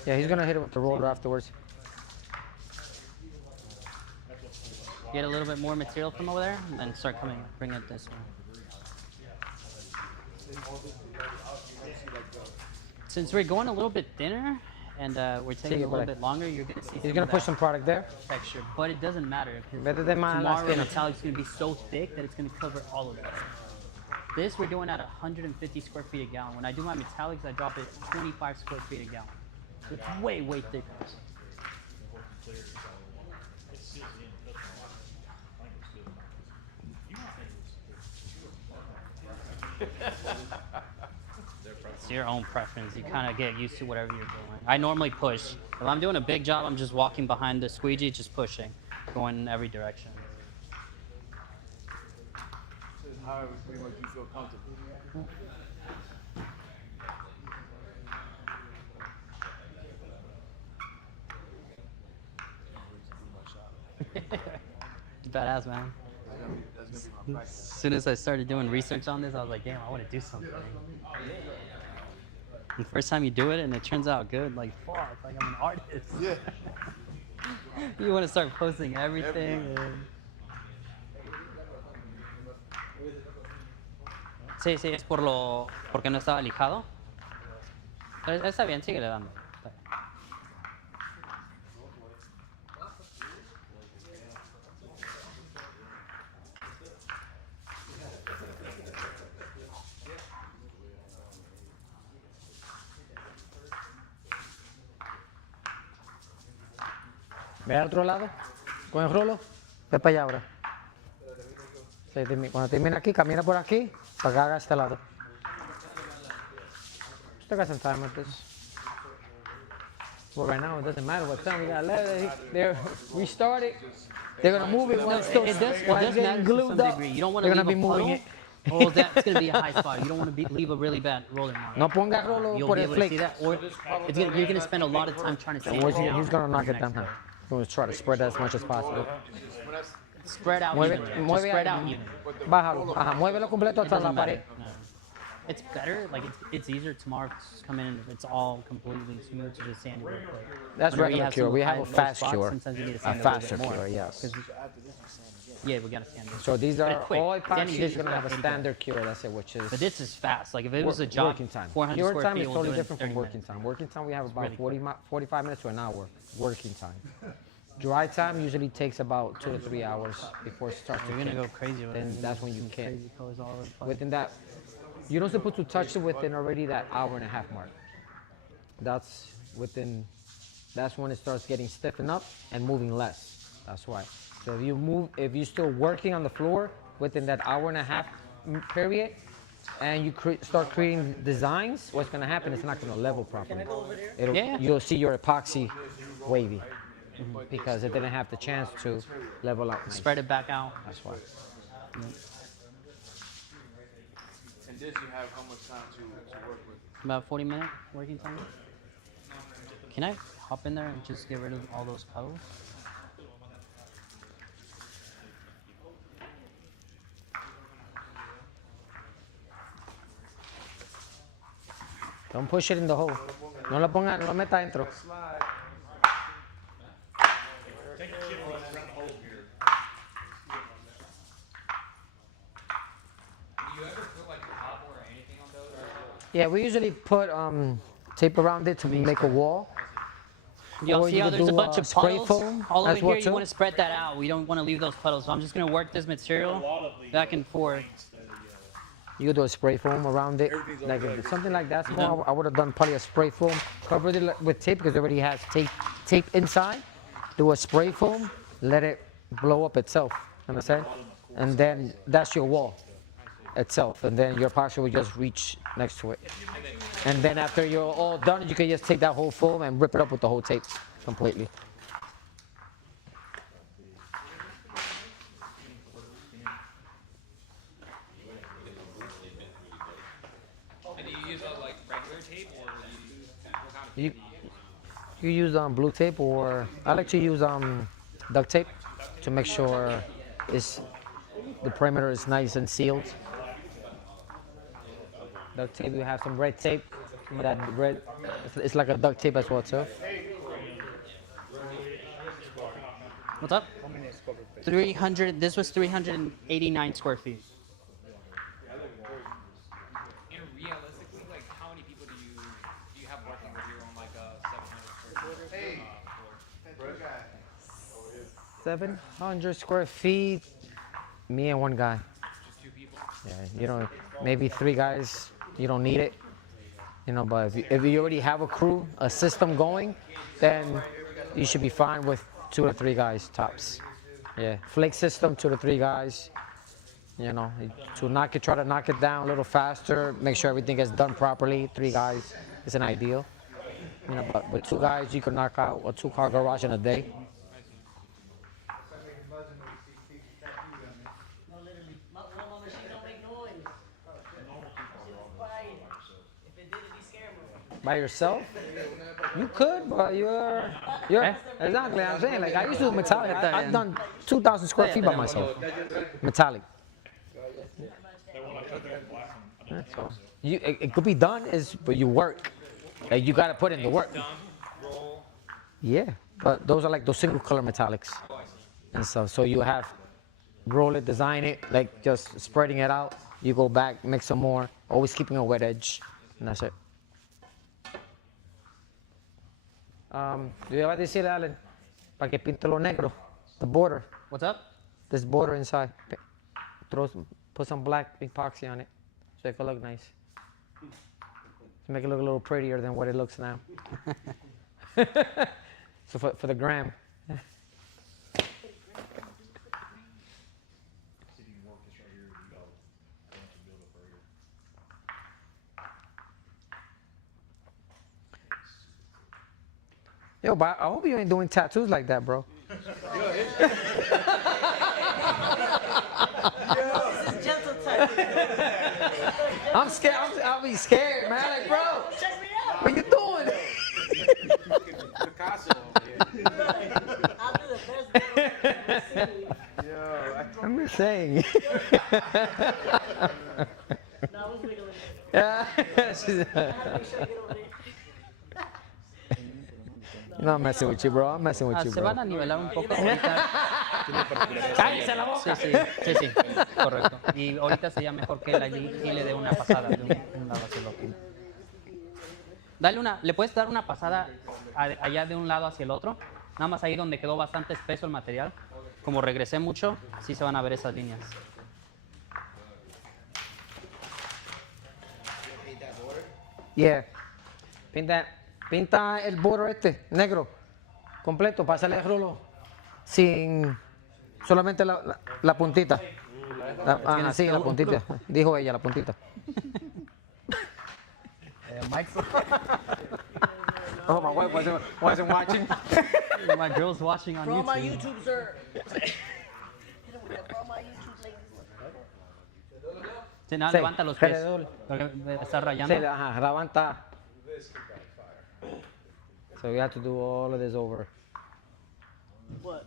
Yeah, he's gonna hit it with the roller afterwards. Get a little bit more material from over there, and then start coming, bring it this way. Since we're going a little bit thinner, and we're taking a little bit longer, you're gonna see He's gonna push some product there. texture, but it doesn't matter because Métete más en la tomorrow the esquina. metallic's gonna be so thick that it's gonna cover all of it. This we're doing at 150 square feet a gallon. When I do my metallics, I drop it 25 square feet a gallon. It's way, way thicker. It's your own preference. You kind of get used to whatever you're doing. I normally push. If I'm doing a big job, I'm just walking behind the squeegee, just pushing, going in every direction. This is however pretty much you feel comfortable. Badass, man. That's gonna be my As practice. soon as I started doing research on this, I was like, damn, I want to do something. And the first time you do it and it turns out good, like, fuck, like I'm an artist. Yeah. You want to start posting everything. Sí, sí, es porque no estaba lijado. Pero está bien, síguele dando. Ve al otro lado, con el rolo, ve para allá ahora. Sí, cuando termine aquí, camina por aquí, para que haga este lado. Just got some time with this. Well, right now, it doesn't matter what time we got left. They're restarted. They're going to move it while it's still It does while it's matter getting to glued some up. degree. You don't want to They're leave going to a be moving puddle. it. Oh, that's going to be a high spot. You don't want to leave a really bad rolling mark. No ponga rolo You'll por be el able to see flake. that, or you're going to spend a lot of time trying to sand He's it down. going to knock for it the down. next He's going to try to spread that as much as possible. Spread out Mueve, evenly. Just mueve spread ahí. out even. Bájalo. Ajá, muévelo completo It hasta la doesn't pared. matter. No. It's better, like it's easier tomorrow to come in and it's all completely smooth to just sand it real quick. That's Whenever you regular have cure. some We have high- a low fast spots, cure. sometimes you need to A sand it a little faster bit more. cure, yes. 'Cause- Yeah, we gotta sand it. So these But are it's quick. all Sanding epoxy is usually going to have a 80 standard cure, that's it, which is But this is fast. Like if it was a work- job, working time. 400 Cure square time feet, is we'll totally do it in different from 30 working minutes. time. Working time we have about really 45 minutes to an hour. Working time. Dry time usually takes about 2 to 3 hours before it starts to You're gonna kick. go crazy with Then it. that's when you Some can. Crazy colors all over the place. Within that, you're not supposed to touch it within already that hour and a half mark. that's when it starts getting stiffened up and moving less. That's why. So if you're still working on the floor within that hour and a half period, and you start creating designs, what's going to happen is it's not going to level properly. You'll see your epoxy wavy because it didn't have the chance to level out. Nice. Spread it back out. That's why. And this you have how much time to work with? About 40-minute working time. Can I hop in there and just get rid of all those puddles? Don't push it in the hole. No lo ponga, no lo meta adentro. Yeah, we usually put tape around it to make a wall. You'll Or see you how could there's a do, bunch of spray puddles foam all over as well, here. You too. want to spread that out. We don't want to leave those puddles. So I'm just going to work this material back and forth. You could do a spray foam around it, like something like that. Small. I would have done probably a spray foam, covered it with tape because it already has tape inside. Do a spray foam, let it blow up itself. Understand? And then that's your wall itself, and then your epoxy will just reach next to it. And then after you're all done, you can just take that whole foam and rip it up with the whole tape completely. And do you use like regular tape or do you use what kind of tape You use blue tape, or I like to use duct tape to make sure the perimeter is nice and sealed. Duct tape, we have some red tape. That red, it's like a duct tape as well too. What's up? 300. This was 389 square feet. And realistically, like how many people do you have working with you on like a 700 square foot? 700 square feet. Me and one guy. Just 2 people? Yeah, you know, maybe 3 guys. You don't need it. You know, but if you already have a crew, a system going, then you should be fine with 2 or 3 guys tops. Yeah, flake system, 2 to 3 guys. You know, to try to knock it down a little faster, make sure everything gets done properly. 3 guys is an ideal. You know, but with 2 guys, you can knock out a 2-car garage in a day. By yourself? You could, but you're exactly. I'm saying, like, I used to do metallic. I've done 2,000 square feet by myself. Metallic. So it could be done, but you work. Like, you gotta put in the work. Yeah, but those are like those single color metallics and stuff. So you have roll it, design it, like just spreading it out. You go back, mix some more, always keeping a wet edge, and that's it. Yo iba a decirle, Alan, para que pinte lo negro, the border, What's up? this border inside. Put some black epoxy on it, so it can look nice. To make it look a little prettier than what it looks now. So for the gram. Yo, but I hope you ain't doing tattoos like that, bro. I'm scared. I'll be scared, man. Like, bro, what you doing? Picasso I'm just saying. Yeah. No, I'm messing with you, bro. I'm messing with you, Se bro. van a nivelar un poco ahorita. ¡Cállese la boca! Sí, correcto. Y ahorita sería mejor que la le dé una pasada de un lado hacia el otro. ¿Le puedes dar una pasada allá de un lado hacia el otro? Nada más ahí donde quedó bastante espeso el material. Como regresé mucho, sí se van a ver esas líneas. Yeah. Paint that. Pinta el border negro, completo, pásale el rolo, sin solamente la puntita. Ajá, sí, la puntita. Dijo ella, la puntita. Oh, my wife wasn't watching. My girl's watching on For all my YouTube. YouTube, sir. For all my YouTube ladies. Sí, no, Sí, levanta los pies. alrededor. Porque me está rayando. Sí, ajá, levanta. So we have to do all of this over. What?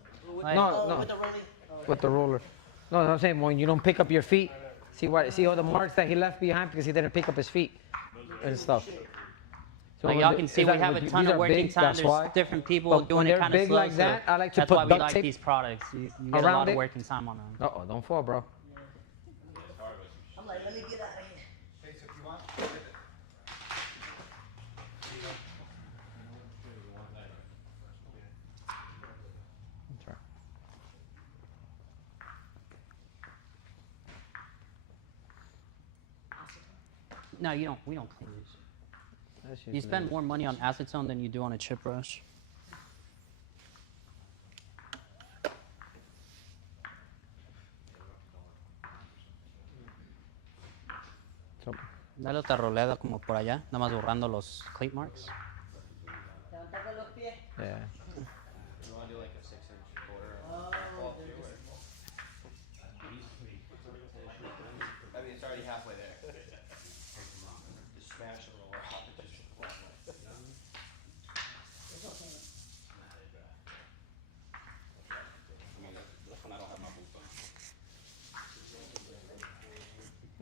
No, With the rolling? with the roller. No, I'm saying when you don't pick up your feet, see all the marks that he left behind because he didn't pick up his feet and stuff. So Like y'all can see, we have a ton of working time. There's different people doing it kind of big slow. like that, I like to that's put why we duct like tape these products. You get a around lot of it. working time on them. Uh-oh, don't fall, bro. I'm like, let me get out of here. That's right. No, you don't. We don't clean these. That's You usually- spend more money on acetone than you do on a chip brush. So, Dale otra roleda como por allá, nada más borrando los cleat marks. Levanta con los pies. yeah. You want to do like a 6-inch border? I mean, it's already halfway there. Just smash the roller off.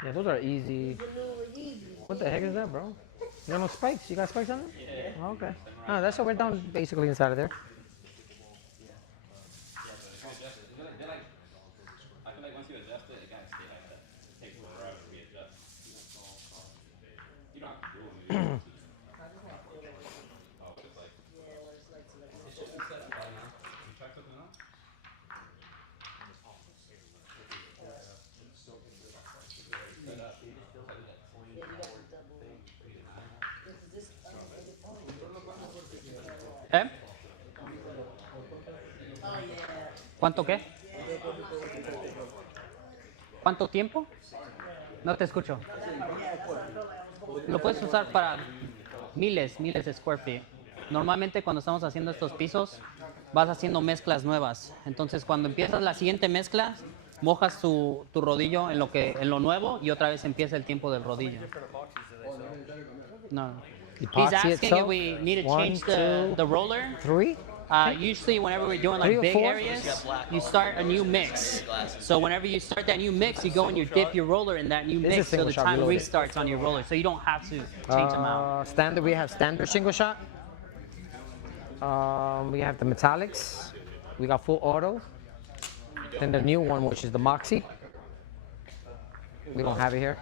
Yeah, those are easy. What the heck is that, bro? You got no spikes? You got spikes on them? Yeah. Oh, okay. Oh, that's what we're down basically inside of there. I feel like once you adjust it, it kind of stay like that. It takes forever to readjust. You don't have to do it. Oh, it's like. It's just set up right now. You check something out? ¿Eh? ¿Cuánto qué? ¿Cuánto tiempo? No te escucho. Lo puedes usar para miles de square feet. Normalmente cuando estamos haciendo estos pisos, vas haciendo mezclas nuevas. Entonces cuando empiezas la siguiente mezcla, mojas tu rodillo en lo nuevo y otra vez empieza el tiempo del rodillo. No. He's Epoxy asking if itself, we need to 1, change 2, the roller. 3? Usually whenever we're doing 3 like or big 4? areas, you start a new mix. So whenever you start that new mix, you go and you dip your roller in that new This is mix so single the shot time reloaded. restarts on your roller. So you don't have to change them out. Standard, we have standard single shot. We have the metallics. We got full auto. Then the new one, which is the Moxie. We don't have it here.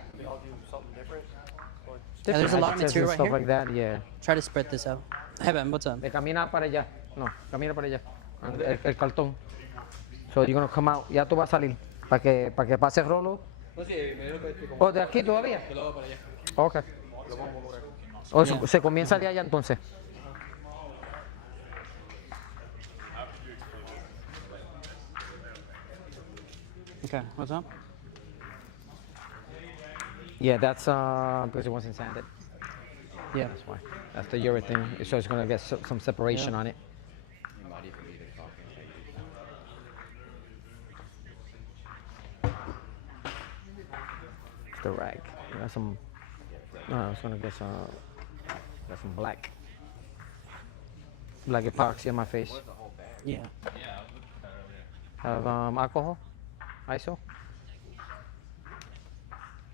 Yeah, there's a lot of Different material right stuff here. like that, yeah. Try to spread this out. Hey Ben, what's up? De camina para allá. No, camina para allá. El cartón. So you're gonna come out. Ya tú vas a salir. Para que pase el rolo. No, sí, me dijo que ¿O de aquí todavía? lo hago para allá. Ok. O se comienza de allá entonces. Okay, what's up? Yeah, that's because it wasn't sanded. Yeah. That's why. That's the urethane. So it's gonna get some separation on it. It's the rag. I got some. No, I was gonna get some. Got some black. Black epoxy on my face. Yeah. Have alcohol, ISO.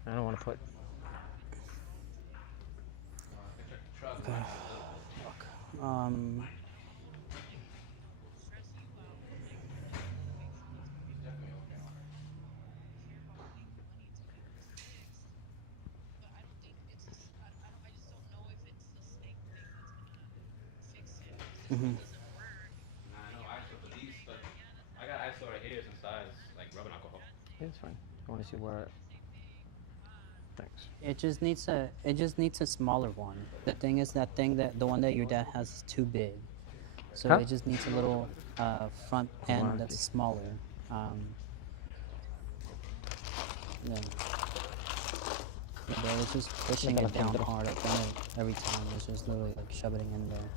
I don't want to put. Um, I know ISO for these, but I got ISO right here inside. It's like rubbing alcohol. Yeah, it's fine. I want to see where. Thanks. It just needs a smaller one. The thing is the one that your dad has is too big. So Huh? it just needs a little front end that's smaller. Yeah. But it's just pushing it down hard. I've done it every time. It's just literally like shoving it in there.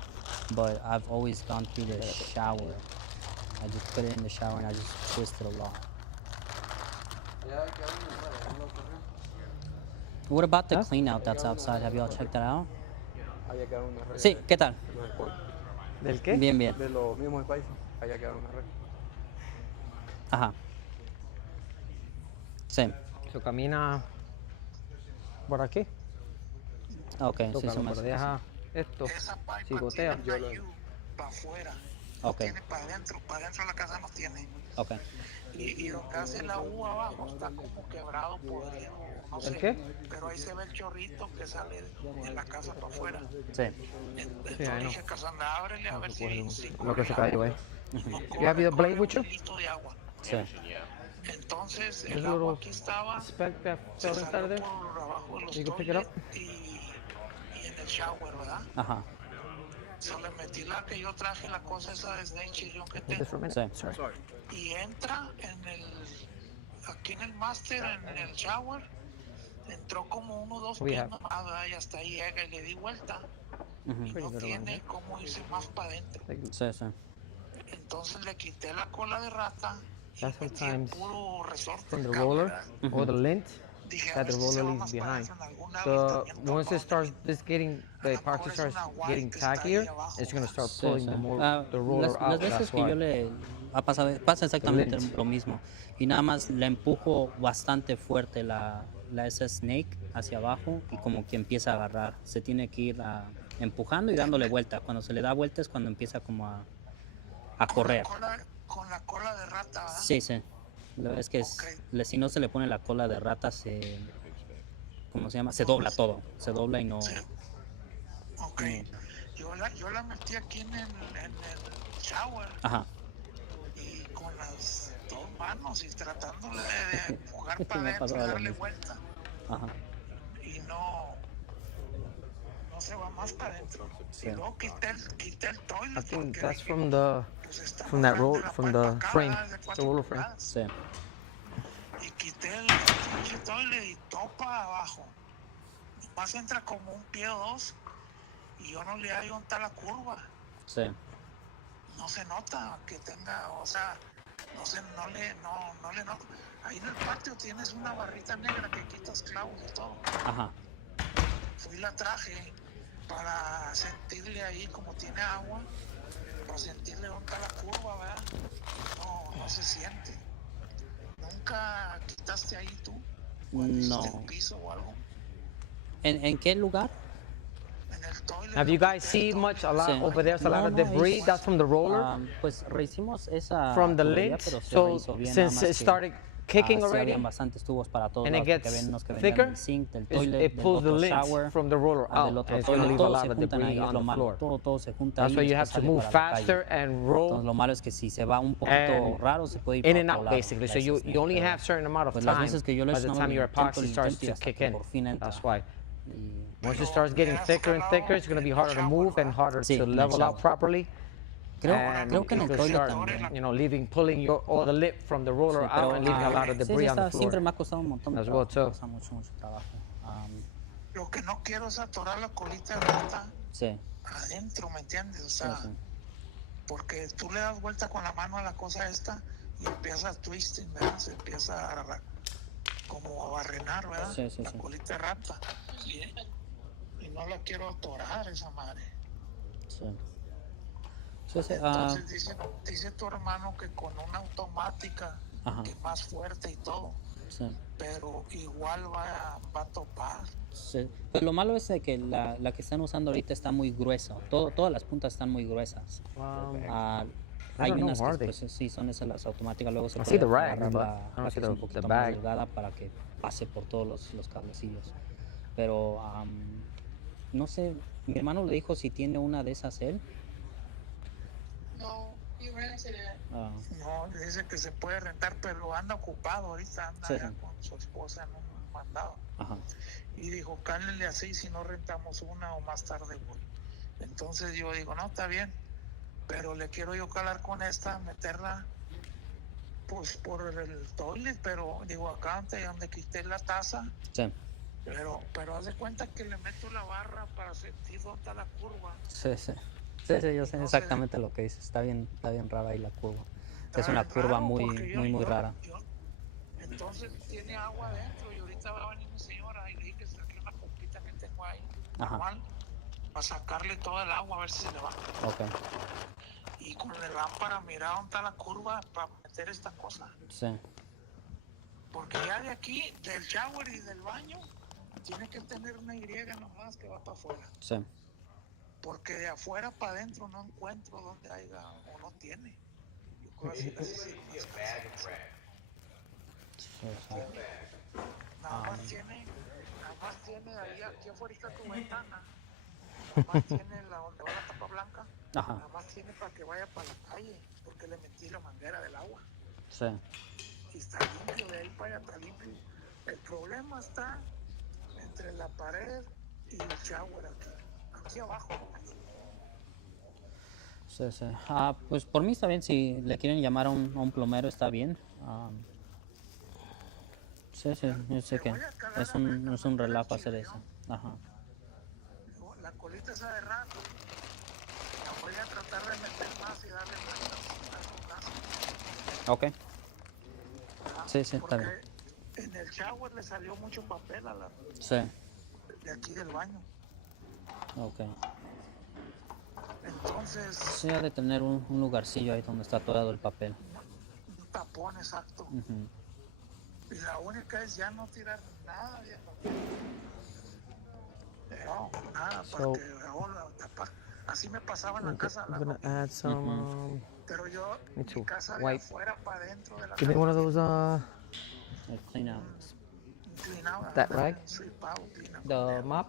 But I've always gone through the shower. I just put it in the shower and I just twist it a lot. What about the clean out that's outside? Have y'all checked that out? Allá quedaron unas redes. Sí, ¿qué tal? Los spots. ¿Del qué? Bien, bien. De los mismos spices. Allá quedaron unas redes. Ajá. Sí. So camina por aquí. Ok, sí, Tócalo, se me pero hace deja esto. Esa pipa Chicotea. tiene una U para afuera. No Ok. tiene para adentro de la casa no tiene. Ok. Y lo que hace la U abajo está como quebrado, podrido, no sé. ¿El qué? Pero ahí se ve el chorrito que sale en la casa para afuera. Sí. Entonces ahí no. dije, Casandra, ábrele a ver si Lo que se corre cayó ahí. agua. You have your blade Corre with you? un hilito de agua. Sí. Entonces There's el a agua little aquí estaba, speck that se fell inside salió of there. por abajo de los You can pick it up. toilets y en el shower, ¿verdad? Ajá. So le metí la que yo traje, la cosa esa de Snake Chillón que Hold tengo. this for a minute. Sí. Sorry. Y entra aquí en el master, en el shower, entró como 1 o 2 We pies have. nomás, ¿verdad? Y hasta ahí llega y le di vuelta. Y Ujú. no Pretty good around tiene here. cómo irse más para adentro. Sí, sí. Entonces le quité la cola de rata y That's metí el sometimes puro resorte from the de roller cámara. or the lint Dije, a that ver the si se roller va leaves más para behind. adentro en algún lado y So también once para it starts donde this getting, the A lo mejor epoxy es starts una white getting que está ahí tackier, abajo, it's gonna start Sí, pulling sí. the roller Las out. veces That's que yo why. le pasa exactamente lint. lo mismo y nada más le empujo bastante fuerte esa snake hacia abajo y como que empieza a agarrar. Se tiene que ir empujando y dándole vuelta. Cuando se le da vuelta es cuando empieza como a correr. con la cola de rata, ¿verdad? Sí, sí. La verdad es que Ok. si no se le pone la cola de rata ¿cómo se llama? Se dobla todo. Se dobla y no. Sí. Ok. Yo la metí aquí en el shower Ajá. y con las 2 manos y tratándole de empujar para Me ha adentro y pasado lo darle mismo. vuelta. Ajá. Y no se va más para adentro. Sí. Y luego quité el I toilet think porque that's dije, from pues está from más that grande roll la from pipa the acá, frame, ¿verdad? De the 4 roller frame. pulgadas. Sí. Y quité el pinche toilet y topa abajo. Nomás entra como 1 pie o 2 y yo no le hallo dónde está la curva. Sí. No se nota que tenga, o sea, no le nota. Ahí en el patio tienes una barrita negra que quitas clavos y todo. Ajá. Fui y la traje para sentirle ahí como tiene agua, para sentirle dónde está la curva, ¿verdad? No se siente. ¿Nunca quitaste ahí tú? Cuando hiciste No. el piso o algo. ¿En qué lugar? En el toilet. Have you guys quité seen el much toilet. a lot over there? There's a lot of debris. That's from the roller, Pues rehicimos esa from the tubería, lint. pero se So rehizo bien, since nada más it que, started kicking sí already, habían bastantes tubos para todos and it lados, porque gets habían unos que venían thicker, del sink, del it's- toilet, it del pulls the otro lint shower, from the roller del out, otro and it's gonna toilet, leave a todos lot se of juntan ahí, debris es on lo the malo, floor. todo se junta That's ahí why y you después have to sale move para la calle. faster and roll Entonces lo malo es que si se va un poquito and raro se puede ir in para and otro out, lado. basically. So la you snake, only pero, have certain amount of pues las time veces que yo lo he by the hecho, time your intento epoxy starts y to hasta kick que in. por fin entra. That's why. Y- Once it starts getting thicker and thicker, it's going to be harder to move and harder Sí, to en el level out shower. properly. Creo que en el you'll toilet start, también. pulling all the lip from the roller Sí, out pero, and leaving a lot of sí, debris on the siempre floor. me ha costado un montón de As well, trabajo, me too. cuesta mucho trabajo. Lo que no quiero es atorar la colita de rata Sí, adentro, ¿me entiendes? O sí, sea, sí. porque tú le das vuelta con la mano a la cosa esta y empieza a twisting, ¿verdad? Se empieza como a barrenar, ¿verdad? Sí, sí, la sí. colita de rata. Y no la quiero atorar esa madre. Sí. Sí, sí, Entonces dice tu hermano que con una automática, Ajá. que es más fuerte y todo, sí, pero igual va a topar. sí. Pues lo malo es de que la que están usando ahorita está muy gruesa. Todas las puntas están muy gruesas. Hay don't know, unas are que they? pues, sí son esas las automáticas, luego se I puede see the rag, agarrar but la I don't que see es un the poquito más bag. delgada para que pase por todos los cablecillos. Pero no sé, mi hermano le dijo si tiene una de esas él. No, Ah, no, dice que se puede rentar, pero anda ocupado ahorita, anda Sí, allá sí. con su esposa en un mandado. Ajá. Y dijo, cállenle así, si no rentamos una o más tarde voy. Entonces yo digo, no, está bien, pero le quiero yo calar con esta, meterla pues por el toilet, pero digo, acá donde quité la taza, Sí. pero haz de cuenta que le meto la barra para sentir dónde está la curva. Sí, sí. Sí, sí, yo sé No exactamente lo que dices. Está bien rara ahí la curva. Está Es una bien curva raro muy, porque muy rara. Entonces tiene agua adentro y ahorita va a venir mi señora y le dije que saque una pompita que tengo ahí, Ajá. normal, para sacarle todo el agua a ver si se le va. Ok. Y con la lámpara mirar dónde está la curva para meter esta cosa. Sí. Porque ya de aquí, del shower y del baño, tiene que tener una Y nomás que va para afuera. Sí. Porque de afuera para adentro no encuentro dónde haya o no tiene. Yo creo así las hicieron las casas. Sí, sí. Nada más tiene ahí aquí afuera tu ventana. Nada más tiene donde va la tapa blanca. Ajá. Nada más tiene para que vaya para la calle. Porque le metí la manguera del agua. Sí. Y está limpio, de ahí para allá está limpio. El problema está entre la pared y el shower aquí abajo. Sí, sí. Pues por mí está bien. Si le quieren llamar a un plomero, está bien. Sí, sí, yo sé que es un relajo hacer eso. Ajá. La colita esa de rato, la voy a tratar de meter más y darle vueltas. Ok. Sí, sí, está bien. En el shower le salió mucho papel a la Sí. de aquí del baño. Ok. Entonces, Sí, ha de tener un lugarcillo ahí donde está atorado el papel. un tapón exacto. Ujú. Y la única es ya no tirar nada de papel. No, nada, para que ahora tapar. Así me pasaba en la casa. I'm gonna add some. Pero yo, Me mi too. casa de Wipe. afuera para adentro de la Give me casa. one of those. Clean out. Clean out, That rag? sweep out, clean out. The mop.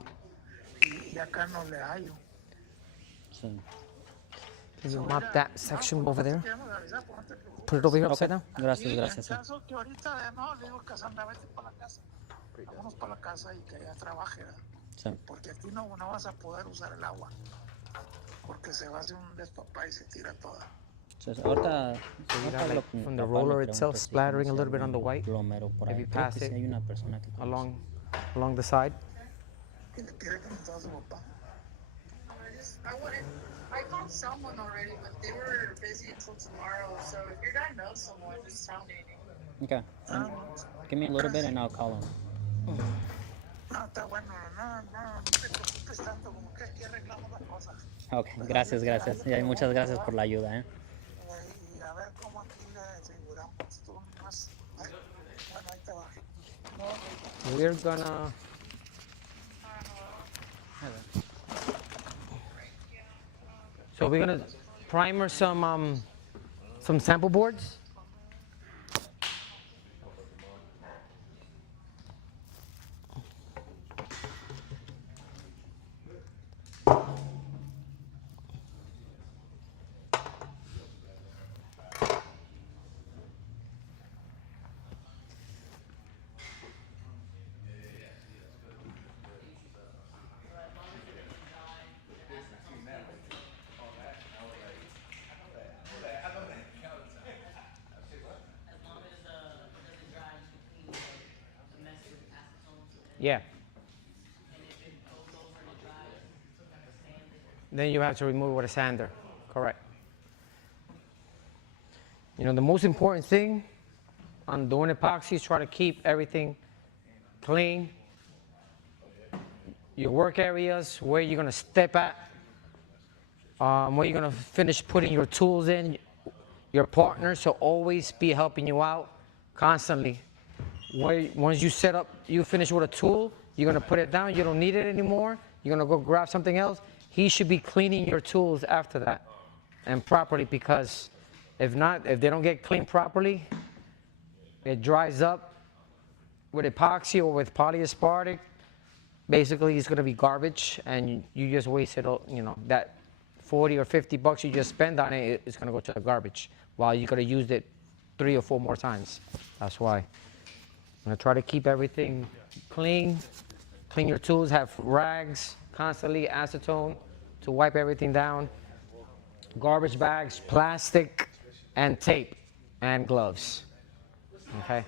Y acá no le hallo. Sí. Can you mop that section over there? Put it over here upside down. Gracias, gracias. En caso que ahorita no, le digo Casandra, vete para la casa. Vámonos para la casa y que ella trabaje. Sí. Porque aquí no vas a poder usar el agua. Porque se va a hacer un despapá y se tira toda. Sí, sí. Ahorita, So you got hablo like con mi from the papá, roller le itself pregunto si splattering a conoce little bit on the algún white. plomero por If ahí. you Creo pass que sí it hay una persona que conoce. along the side. Que le quiere preguntar a su papá. I called someone already, but they were busy until tomorrow. So if your guy knows someone, just tell me. Okay. Give me a little bit and I'll call him. No, está bueno, no te preocupes tanto, como que aquí arreglamos las cosas. Ok, gracias, gracias. Y muchas gracias por la ayuda, ¿eh? Y a ver cómo aquí le aseguramos tú más. Bueno, ahí te va. We're gonna. So we're gonna primer some sample boards. Yeah. Then you have to remove with a sander. Correct. You know, the most important thing on doing epoxy is try to keep everything clean. Your work areas, where you're going to step at, where you're going to finish putting your tools in, your partner, so always be helping you out constantly. Once you set up, you finish with a tool, you're going to put it down, you don't need it anymore, you're going to go grab something else. He should be cleaning your tools after that and properly, because if not, if they don't get cleaned properly, it dries up with epoxy or with polyaspartic. Basically, it's going to be garbage, and you just wasted, you know, that 40 or 50 bucks you just spend on it, it's going to go to the garbage while you could have used it 3 or 4 more times. That's why. Try to keep everything clean. Clean your tools. Have rags constantly, acetone to wipe everything down. Garbage bags, plastic, and tape, and gloves. Okay.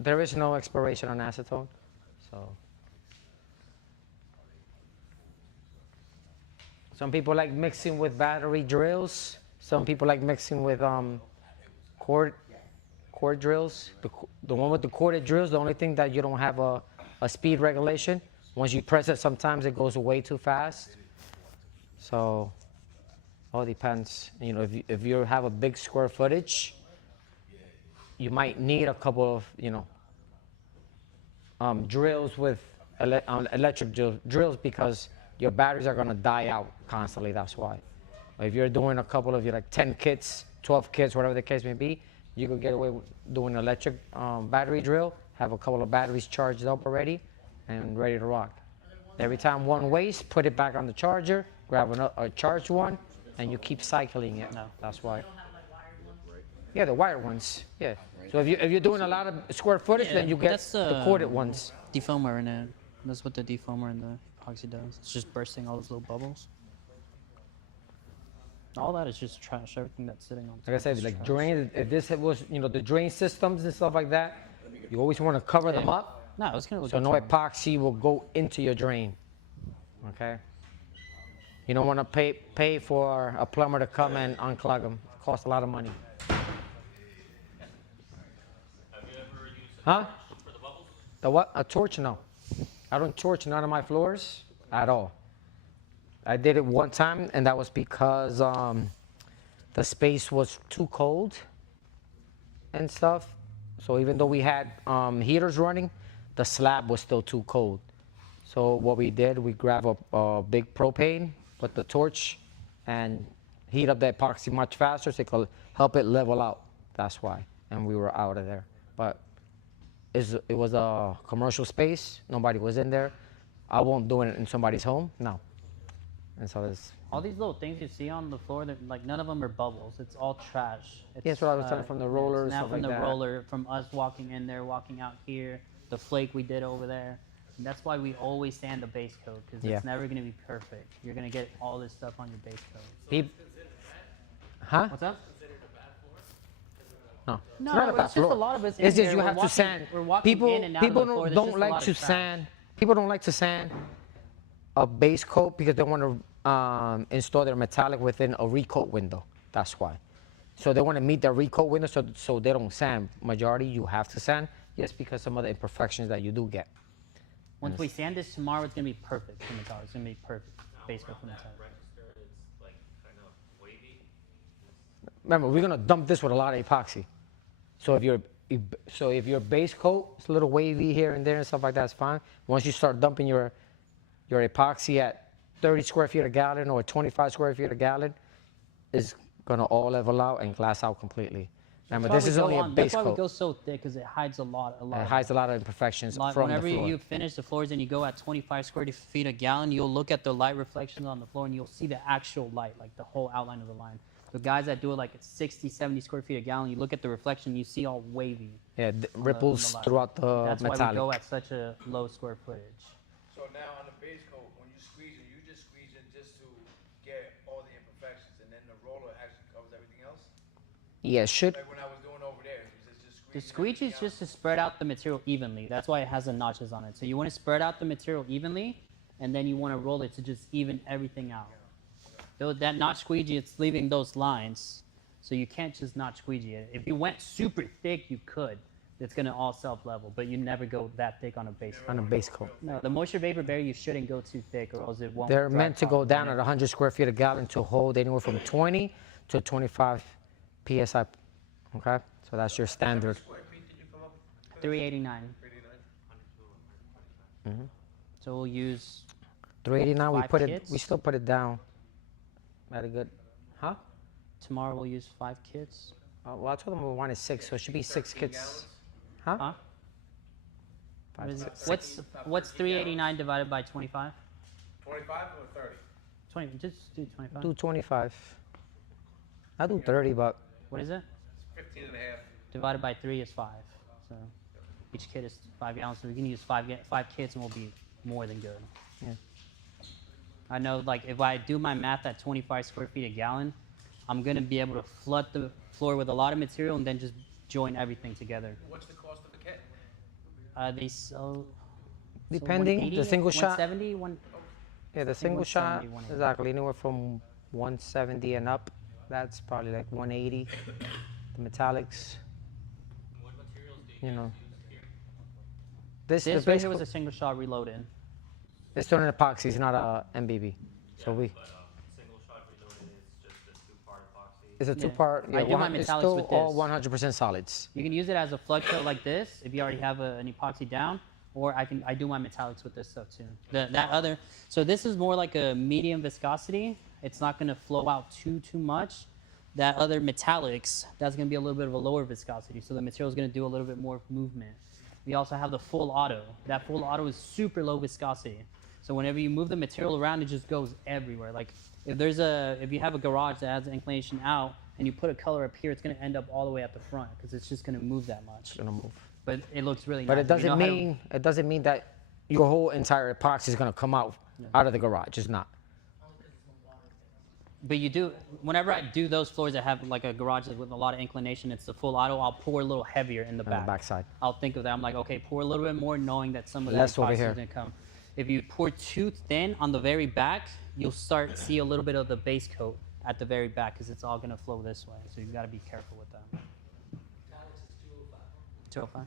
There is no expiration on acetone, so. Some people like mixing with battery drills. Some people like mixing with cord drills. The one with the corded drills, the only thing that you don't have a speed regulation. Once you press it, sometimes it goes way too fast. So, all depends. You know, if you have a big square footage, you might need a couple of, you know, drills with electric drills because your batteries are gonna die out constantly. That's why. If you're doing a couple of like 10 kits, 12 kits, whatever the case may be, you could get away with doing an electric battery drill. Have a couple of batteries charged up already, and ready to rock. Every time one wastes, put it back on the charger. Grab a charged one, and you keep cycling it. No, that's why. Yeah, the wired ones. Yeah. So if you're doing a lot of square footage, then you get the corded ones. Defoamer in it. That's what the defoamer and the epoxy does. It's just bursting all those little bubbles. All that is just trash. Everything that's sitting on. Like I said, like drain. If this was, you know, the drain systems and stuff like that, you always want to cover them up. No, it's gonna look so no epoxy will go into your drain. Okay. You don't want to pay for a plumber to come and unclog them. It costs a lot of money. Huh? For the bubbles? The what? A torch? No. I don't torch none of my floors at all. I did it one time, and that was because the space was too cold and stuff. So even though we had heaters running, the slab was still too cold. So what we did, we grabbed a big propane, put the torch, and heat up the epoxy much faster so it could help it level out. That's why. And we were out of there. But it was a commercial space. Nobody was in there. I won't do it in somebody's home. No. And so it's all these little things you see on the floor. That like none of them are bubbles. It's all trash. It's, yeah, that's what I was telling from the roller. Now stuff from like the that. roller, from us walking in there, walking out here, the flake we did over there. And that's why we always sand the base coat because it's never going to be perfect. You're going to get all this stuff on your base coat. Huh? What's up? No, no, it's not a bad it's floor. just a lot of us. It's just here. you have to sand. We're walking in and out of the floor. Don't like to sand. People don't like to sand a base coat because they want to install their metallic within a recoat window. That's why. So they want to meet their recoat window, so they don't sand. Majority you have to sand. Yes, because some of the imperfections that you do get. Once we sand this tomorrow, it's gonna be perfect for metallic. It's gonna be perfect base coat for metallic. Remember, we're gonna dump this with a lot of epoxy. So if your base coat is a little wavy here and there and stuff like that, it's fine. Once you start dumping your epoxy at 30 square feet a gallon or 25 square feet a gallon, it's gonna all level out and glass out completely. Remember, this is only a base coat. That's why we go so thick because it hides a lot. It hides a lot of imperfections from the floor. Whenever you finish the floors and you go at 25 square feet a gallon, you'll look at the light reflections on the floor and you'll see the actual light, like the whole outline of the line. The guys that do it like at 60, 70 square feet a gallon, you look at the reflection, you see all wavy. Yeah, ripples throughout the That's metallic. That's why we go at such a low square footage. So now on the base coat, when you squeeze it, you just squeeze it just to get all the imperfections, and then the roller actually covers everything else? Yeah, should. Like when I was doing over there, it was just The squeezing. squeegee is just to spread out the material evenly. That's why it has the notches on it. So you want to spread out the material evenly, and then you want to roll it to just even everything out. Though that notch squeegee, it's leaving those lines. So you can't just notch squeegee it. If you went super thick, you could. It's going to all self-level, but you never go that thick on a base coat. On a base coat. No, the moisture vapor barrier, you shouldn't go too thick or else it won't. They're meant to go down at 100 square feet a gallon to hold anywhere from 20 to 25 PSI. Okay? So that's your standard. 389. So we'll use 389, we still put it down. Very good. Huh? Tomorrow we'll use 5 kits. Well, I told them we wanted 6, so it should be 6 kits. Huh? What is it? What's 389 divided by 25? 25 or 30? 20. Just do 25. Do 25. I do 30, but What is it? 15 and a half. divided by 3 is 5. So each kit is 5 gallons. So we can use 5 kits and we'll be more than good. Yeah. I know, like, if I do my math at 25 square feet a gallon, I'm going to be able to flood the floor with a lot of material and then just join everything together. What's the cost of a kit? They sell... Depending, the 180, single shot. 170, Yeah, the think single shot, 170, 180. exactly, anywhere from 170 and up. That's probably like 180. The metallics, What materials do you know. use here? This This the right base here was coat- a single shot reloaded. it's still an epoxy, it's not a MBB. So we, But single shot reloaded is just a 2-part epoxy. it's a Yeah. two-part. I do my it's metallics still with all this. 100% solids. You can use it as a flood coat like this if you already have an epoxy down, or I do my metallics with this stuff too. So this is more like a medium viscosity. It's not going to flow out too much. That other metallics, that's going to be a little bit of a lower viscosity. So the material is going to do a little bit more movement. We also have the full auto. That full auto is super low viscosity. So whenever you move the material around, it just goes everywhere. Like if you have a garage that has an inclination out and you put a color up here, it's going to end up all the way at the front because it's just going to move that much. It's gonna move. But it looks really But nice. it If you doesn't know how to- mean that your whole entire epoxy is gonna come out of the garage. It's not. But you do, whenever I do those floors that have like a garage with a lot of inclination, it's the full auto, I'll pour a little heavier in the On the back. backside. I'll think of that. I'm like, okay, pour a little bit more knowing that some of that Less over epoxy here. is going to come. If you pour too thin on the very back, you'll start see a little bit of the base coat at the very back because it's all going to flow this way. So you've got to be careful with that. 205.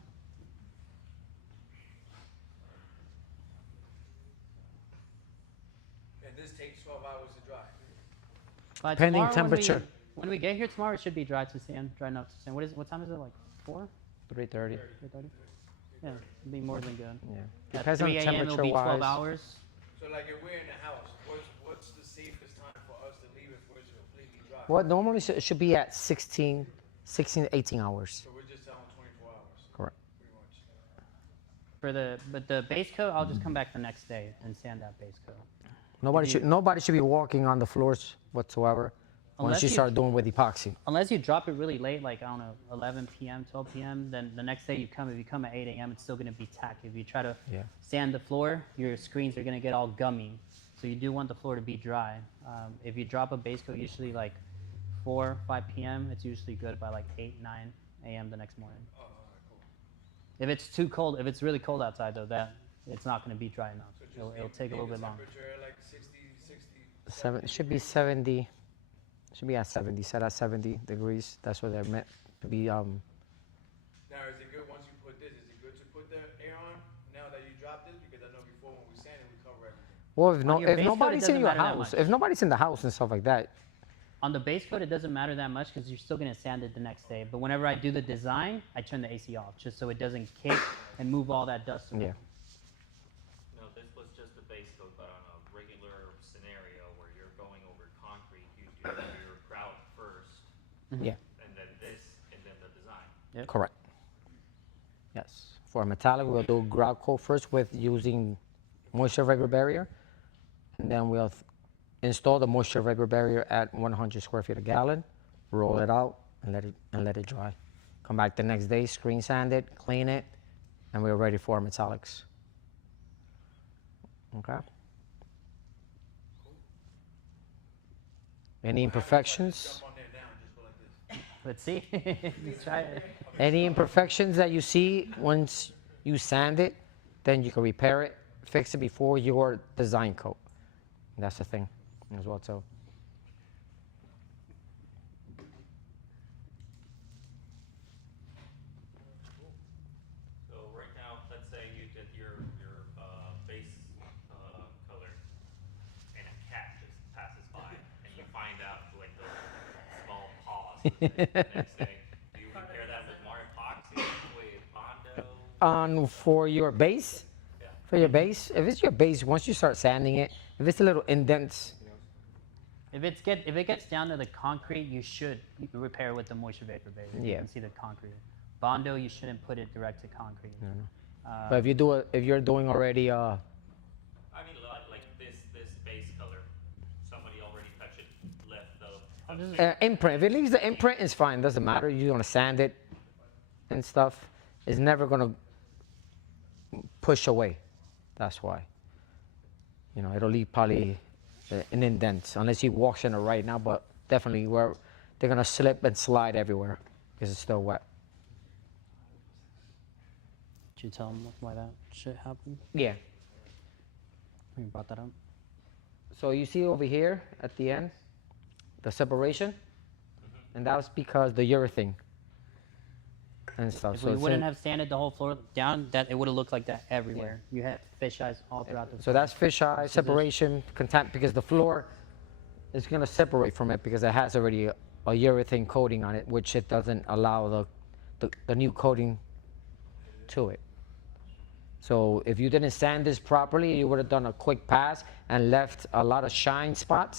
And this takes 12 hours to dry. Depending Tomorrow temperature. When we get here tomorrow, it should be dry to sand, dry enough to sand. What time is it? Like 4? 330. 3:30? Yeah, it'll be more than good. Yeah. At Depends on 3 a.m. it'll be 12 temperature-wise. hours. So like if we're in the house, what's the safest time for us to leave it for it to completely dry? Well, normally it should be at 16 to 18 hours. So we're just telling 24 hours, Correct. pretty much. But the base coat, I'll just come back the next day and sand that base coat. Nobody should be walking on the floors whatsoever once Unless you you- start doing with epoxy. Unless you drop it really late, like, I don't know, 11 p.m., 12 p.m., then the next day if you come at 8 a.m., it's still going to be tacky. If you try to Yeah. sand the floor, your screens are going to get all gummy. So you do want the floor to be dry. If you drop a base coat, usually like 4, 5 p.m., it's usually good by like 8, 9 a.m. the next morning. Oh, all right, cool. If it's too cold, if it's really cold outside, though, that it's not going to be dry enough. So just It'll take a little bit longer. Temperature like 60. It should be 70. Should be at 70. Set at 70 degrees. That's what they're meant to be. Now, is it good once you put this? Is it good to put the air on now that you dropped it? Because I know before when we sanded, we cover everything. Well, On your if base coat, it nobody's in doesn't your matter that house, much. if nobody's in the house and stuff like that, On the base coat, it doesn't matter that much because you're still going to sand it the next day. But whenever I do the design, I turn the AC off just so it doesn't kick and move all that dust around. yeah. No, this was just the base coat, but on a regular scenario where you're going over concrete, you do your grout first, Yeah, and then this, and then the design. Yep. correct. Yes. For a metallic, we'll do grout coat first with using moisture vapor barrier. And then we'll install the moisture vapor barrier at 100 square feet a gallon, roll it out, and let it dry. Come back the next day, screen sand it, clean it, and we're ready for our metallics. Okay. Any imperfections? Jump on there now and just go like this. Let's see. Let's try it. Any imperfections that you see once you sand it, then you can repair it, fix it before your design coat. That's the thing as well too. So right now, let's say you did your base color, and a cat just passes by, and you find out like the small paws the next day. Do you repair that with more epoxy, with Bondo? For your base, Yeah. for your base, if it's your base, once you start sanding it, if it's a little indents, If it gets down to the concrete, you should repair with the moisture vapor barrier. You Yeah. can see the concrete. Bondo, you shouldn't put it direct to concrete. but if you're doing already, I mean, like this base color, somebody already touched it, left the I'll just- imprint. If it leaves the imprint, it's fine. Doesn't matter. You're gonna sand it, and stuff is never gonna push away. That's why. You know, it'll leave probably an indent unless you wash in it right now, but definitely they're gonna slip and slide everywhere because it's still wet. Did you tell them why that shit happened? Yeah. You brought that up. So you see over here at the end, the separation, and that was because the urethane and stuff. If So we it's wouldn't in- have sanded the whole floor down, that it would have looked like that everywhere. You had fish eyes all throughout the So that's fisheye is- separation, contact, because the floor is going to separate from it because it has already a urethane coating on it, which it doesn't allow the new coating to it. So if you didn't sand this properly, you would have done a quick pass and left a lot of shine spots.